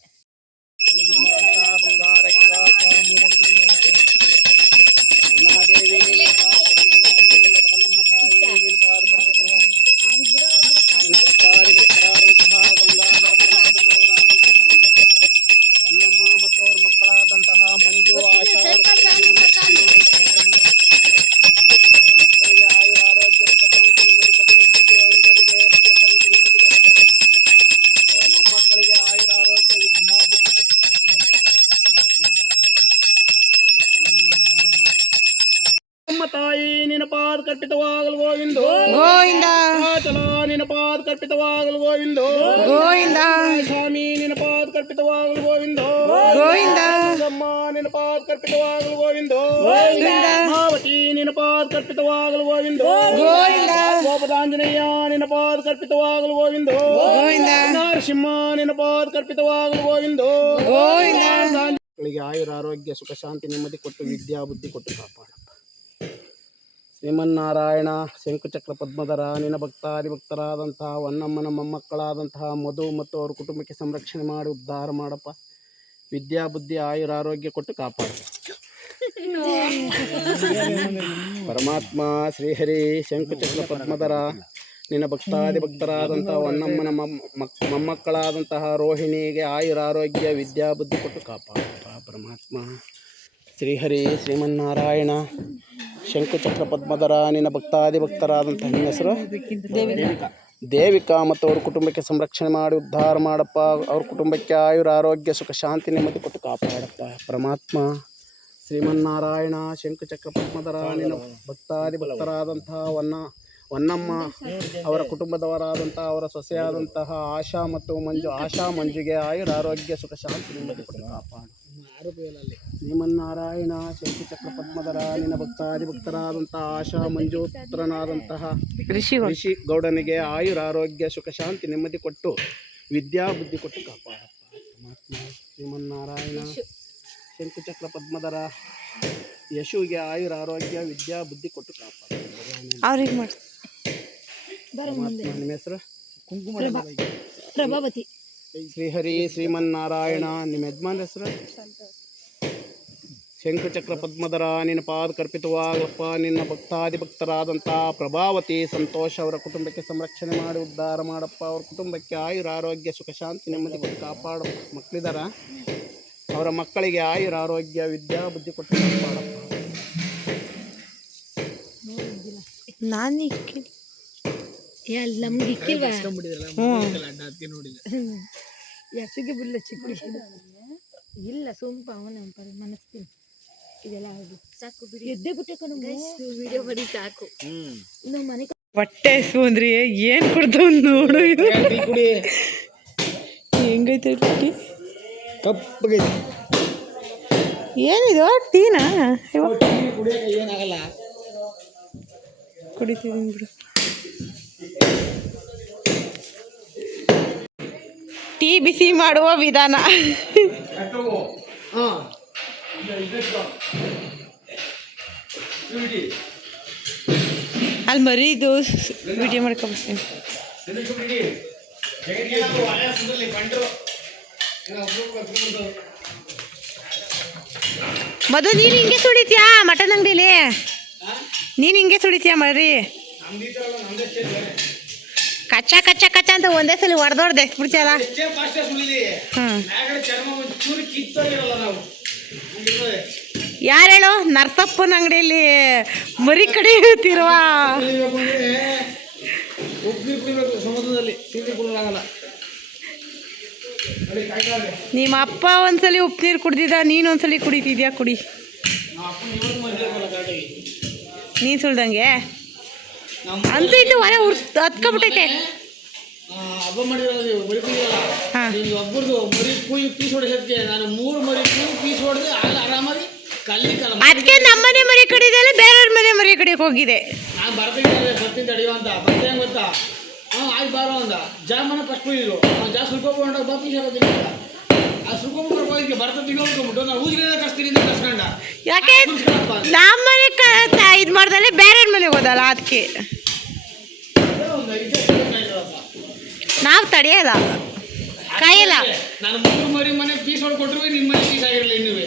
ಬಂಗಾರ ಗಿರಿವಾಸ ಮೂಡಲಗಿರಿವಾಸ ಅನ್ನಾದೇವಿ ನಿನ್ನ ಪಾದ ಕಟ್ಟಿತವಾಗಿ ಪಡಲಮ್ಮ ತಾಯಿ ನಿನ್ನ ಪಾದ ಕಟ್ಟಿತವಾಗಿ ನಿನ್ನ ಭಕ್ತಾದಿ ಭಕ್ತರಾದಂತಹ ಗಂಗಾಧರಪ್ಪನ ಕುಟುಂಬದವರಾದಂತಹ ಹೊನ್ನಮ್ಮ ಮತ್ತು ಅವ್ರ ಮಕ್ಕಳಾದಂತಹ ಮಂಜು ಆಶಾ ಅವರ ಮಕ್ಕಳಿಗೆ ಆಯುರ ಆರೋಗ್ಯ ಸುಖ ಶಾಂತಿ ನೆಮ್ಮದಿ ಕೊಟ್ಟು ಚಿಕ್ಕವಂತರಿಗೆ ಸುಖ ಶಾಂತಿ ನೆಮ್ಮದಿ ಕೊಟ್ಟು ಅವರ ಮೊಮ್ಮಕ್ಕಳಿಗೆ ಆಯುರ ಆರೋಗ್ಯ ವಿದ್ಯಾ ಬುದ್ಧಿ ನಮ್ಮ ತಾಯಿ ನಿನ್ನ ಪಾದ ಕಲ್ಪಿತವಾಗಲು ಗೋವಿಂದೋ ಗೋವಿಂದ ಚಲ ನಿನ್ನ ಪಾದ ಕಲ್ಪಿತವಾಗಲು ಗೋವಿಂದೋ ಗೋವಿಂದ ಸ್ವಾಮಿ ನಿನ್ನ ಪಾದ ಕಲ್ಪಿತವಾಗಲು ಗೋವಿಂದೋ ಗೋವಿಂದ ಅಮ್ಮ ನಿನ್ನ ಪಾದ ಕಲ್ಪಿತವಾಗಲು ಗೋವಿಂದೋ ಭಾವತಿ ನಿನ್ನ ಪಾದ ಕಲ್ಪಿತವಾಗಲು ಗೋವಿಂದೋ ಗೋವಿಂದ ಗೋಪದಾಂಜನೇಯ ನಿನ್ನ ಪಾದ ಕಲ್ಪಿತವಾಗಲು ಗೋವಿಂದೋ ಗೋವಿಂದ ನರಸಿಂಹ ನಿನ್ನ ಪಾದ ಕಲ್ಪಿತವಾಗಲು ಗೋವಿಂದೋ ಗೋವಿಂದ ಮಕ್ಕಳಿಗೆ ಆಯುರ ಆರೋಗ್ಯ ಸುಖ ಶಾಂತಿ ನೆಮ್ಮದಿ ಕೊಟ್ಟು ವಿದ್ಯಾ ಬುದ್ಧಿ ಕೊಟ್ಟು ಕಾಪಾಡಪ್ಪ. ಶ್ರೀಮನ್ನಾರಾಯಣ ಶಂಕುಚಕ್ರ ಪದ್ಮಧರ ನಿನ್ನ ಭಕ್ತಾದಿ ಭಕ್ತರಾದಂತಹ ಹೊನ್ನಮ್ಮನ ಮೊಮ್ಮಕ್ಕಳಾದಂತಹ ಮಧು ಮತ್ತು ಅವ್ರ ಕುಟುಂಬಕ್ಕೆ ಸಂರಕ್ಷಣೆ ಮಾಡಿ ಉದ್ಧಾರ ಮಾಡಪ್ಪ. ವಿದ್ಯಾ ಬುದ್ಧಿ ಆಯುರ ಆರೋಗ್ಯ ಕೊಟ್ಟು ಕಾಪಾಡ. ಪರಮಾತ್ಮ ಶ್ರೀಹರಿ ಶಂಕುಚಕ್ರ ಪದ್ಮಧರ ನಿನ್ನ ಭಕ್ತಾದಿ ಭಕ್ತರಾದಂತಹ ಹೊನ್ನಮ್ಮನ ಮೊಮ್ಮಕ್ಕಳಾದಂತಹ ರೋಹಿಣಿಗೆ ಆಯುರ ಆರೋಗ್ಯ ವಿದ್ಯಾ ಬುದ್ಧಿ ಕೊಟ್ಟು ಕಾಪಾಡಪ್ಪ. ಪರಮಾತ್ಮ ಶ್ರೀಹರಿ ಶ್ರೀಮನ್ನಾರಾಯಣ ಶಂಕುಚಕ್ರ ಪದ್ಮಧರ ನಿನ್ನ ಭಕ್ತಾದಿ ಭಕ್ತರಾದಂತಹ ನಿನ್ನ ಹೆಸರು ದೇವಿಕಾ ಮತ್ತು ಅವ್ರ ಕುಟುಂಬಕ್ಕೆ ಸಂರಕ್ಷಣೆ ಮಾಡಿ ಉದ್ಧಾರ ಮಾಡಪ್ಪ. ಅವ್ರ ಕುಟುಂಬಕ್ಕೆ ಆಯುರ ಆರೋಗ್ಯ ಸುಖ ಶಾಂತಿ ನೆಮ್ಮದಿ ಕೊಟ್ಟು ಕಾಪಾಡಪ್ಪ. ಪರಮಾತ್ಮ ಶ್ರೀಮನ್ನಾರಾಯಣ ಶಂಕುಚಕ್ರ ಪದ್ಮಧರ ನಿನ್ನ ಭಕ್ತಾದಿ ಭಕ್ತರಾದಂತಹ ಹೊನ್ನಮ್ಮ ಅವರ ಕುಟುಂಬದವರಾದಂತಹ ಅವರ ಸೊಸೆಯಾದಂತಹ ಆಶಾ ಮಂಜುಗೆ ಆಯುರ ಆರೋಗ್ಯ ಸುಖ ಶಾಂತಿ ನೆಮ್ಮದಿ ಕೊಟ್ಟು ಕಾಪಾಡು. ಶ್ರೀಮನ್ನಾರಾಯಣ ಶಂಕುಚಕ್ರ ಪದ್ಮಧರ ನಿನ್ನ ಭಕ್ತಾದಿ ಭಕ್ತರಾದಂತಹ ಆಶಾ ಮಂಜು ಪುತ್ರನಾದಂತಹ ಋಷಿ ಗೌಡನಿಗೆ ಆಯುರ ಆರೋಗ್ಯ ಸುಖ ಶಾಂತಿ ನೆಮ್ಮದಿ ಕೊಟ್ಟು ವಿದ್ಯಾ ಬುದ್ಧಿ ಕೊಟ್ಟು ಕಾಪಾಡಪ್ಪ. ಪರಮಾತ್ಮ ಶ್ರೀಮನ್ನಾರಾಯಣ ಶಂಕುಚಕ್ರ ಪದ್ಮಧರ ಯಶುವಿಗೆ ಆಯುರ ಆರೋಗ್ಯ ವಿದ್ಯಾ ಬುದ್ಧಿ ಕೊಟ್ಟು ಕಾಪಾಡ. ಅವ್ರಿಗೆ ಮಾಡಿ ಪರಮಾತ್ಮ ನಿಮ್ಮ ಹೆಸರು ಪ್ರಭಾವತಿ ಶ್ರೀಹರಿ ಶ್ರೀಮನ್ನಾರಾಯಣ ನಿಮ್ಮ ಯಜಮಾನ ಹೆಸರು ಶಂಕುಚಕ್ರ ಪದ್ಮಧರ ನಿನ್ನ ಪಾದ ಕರ್ಪಿತವಾಗಪ್ಪ. ನಿನ್ನ ಭಕ್ತಾದಿ ಭಕ್ತರಾದಂತಹ ಪ್ರಭಾವತಿ ಸಂತೋಷ ಅವರ ಕುಟುಂಬಕ್ಕೆ ಸಂರಕ್ಷಣೆ ಮಾಡಿ ಉದ್ಧಾರ ಮಾಡಪ್ಪ. ಅವ್ರ ಕುಟುಂಬಕ್ಕೆ ಆಯುರ ಆರೋಗ್ಯ ಸುಖ ಶಾಂತಿ ನೆಮ್ಮದಿ ಕೊಟ್ಟು ಕಾಪಾಡು. ಮಕ್ಕಳಿದಾರ ಅವರ ಮಕ್ಕಳಿಗೆ ಆಯುರ ಆರೋಗ್ಯ ವಿದ್ಯಾ ಬುದ್ಧಿ ಕೊಟ್ಟು ಕಾಪಾಡಪ್ಪ. ನಾನು ನಮ್ಗೆ ಇಕ್ಕಿಲ್ವಾ ಯಾಸಿಗೆ ಬಿಡ್ಲ ಚಿಕ್ಕ ಇಲ್ಲ ಸೋಂಪ ಅವನ ಮನಸ್ತೀನಿ ಇದೆಲ್ಲ ಆಗಿ ಸಾಕು ಬಿಡಿ ಎದ್ದೆ ಬಿಟ್ಟೆ ವಿಡಿಯೋ ಬರೀ ಸಾಕು ನಮ್ಮ ಮನೆ ಹೊಟ್ಟೆ ಹಸ್ವಂದ್ರಿ ಏನು ಕೊಡ್ತಾವ ನೋಡು ಇದು ಹೆಂಗೈತೆ ಟೀ ಏನಿದು ಟೀನಾ ಏನಾಗಲ್ಲ ಕುಡಿತಿದ್ದೀನಿ ಬಿಡು. ಟೀ ಬಿಸಿ ಮಾಡುವ ವಿಧಾನ ಅಲ್ಲಿ ಮರಿದು ವಿಡಿಯೋ ಮಾಡ್ಕೊಬರ್ತೀನಿ. ಮಧು ನೀನು ಹಿಂಗೆ ಸುಡಿತೀಯಾ ಮಟನ್ ಅಂಗಡಿಲಿ? ನೀನು ಹಿಂಗೆ ಸುಡಿತೀಯಾ ಮರಿ? ಕಚ್ಚ ಕಚ್ಚ ಕಚ್ಚ ಅಂತ ಒಂದೇ ಸಲ ಹೊಡೆದೊಡ್ದೆ ಬಿಡ್ತೀಯಲ್ಲ. ಯಾರು ಹೇಳು ನರ್ತಪ್ಪನ ಅಂಗಡಿಯಲ್ಲಿ ಮರಿ ಕಡೆ ತಿರುವ ನಿಮ್ಮ ಅಪ್ಪ ಒಂದ್ಸಲಿ ಉಪ್ಪು ನೀರು ಕುಡ್ದಿದ್ದ, ನೀನು ಒಂದ್ಸಲಿ ಕುಡಿತಿದ್ಯಾ? ಕುಡಿ ನೀನು ಸುಳ್ದಂಗೆ ಅಂತೂ ಇದು ಹೊರ ಹತ್ಕೊಬಿಟ್ಟೈತೆ. ಹಬ್ಬ ಮಾಡಿರೋದು ಒಬ್ಬರದು ಮರಿ ಕೂಯಿ ಪೀಸ್ ಹೊಡೆಸೋದಕ್ಕೆ ನಾನು 3 ಮರಿ ಕೂಯಿ ಪೀಸ್ ಹೊಡೆದು ಆರಾಮಾಗಿ ಅದಕ್ಕೆ ನಮ್ಮನೆ ಮರಿ ಕಡಿದಲ್ಲ ಬೇರೆಯವ್ರ ಮನೆ ಮರಿ ಕಡಿಯಕ್ಕೆ ಹೋಗಿದೆ. ನಾನು ಬರ್ತೀನಿ ತಡೆಯೋ ಅಂತ ಬರ್ತೆ ಹೆಂಗೆ ಗೊತ್ತಾ? ಆಯ್ತು ಬಾರೋ ಅಂದ ಜಾಮನ ಫಸ್ಟ್ ಇದ್ರು ಜಾ ಸುಲ್ಕೊಂಡ ಬಾ ಪೀಸ್ ಹಾಕೋತೀನಿ ಅಂತ ಆ ಸುಲ್ಕೊಂಡ್ಬಿಟ್ಟು ಬರ್ತಾ ತಿಳ್ಕೊಂಡ್ಬಿಟ್ಟು ನಾನು ಊರಿಗೆ ಕಸ್ತೀನಿ ಕಸ್ಕೊಂಡ. ಯಾಕೆ ನಮ್ಮನೆ ಇದು ಮಾಡ್ದಲ್ಲೇ ಬೇರೆಯವ್ರ ಮನೆಗೆ ಹೋದಲ್ಲ ಅದಕ್ಕೆ ನಾವು ತಡೆಯಲ್ಲ. ಕಾಯಿಲ್ಲ ನಾನು 3 ಮರಿ ಮನೆ ಪೀಸ್ ಹೊಡ್ಕೊಟ್ರು ನಿಮ್ಮ ಮನೆ ಪೀಸ್ ಆಗಿರಲಿಲ್ಲ ಇನ್ನುವೆ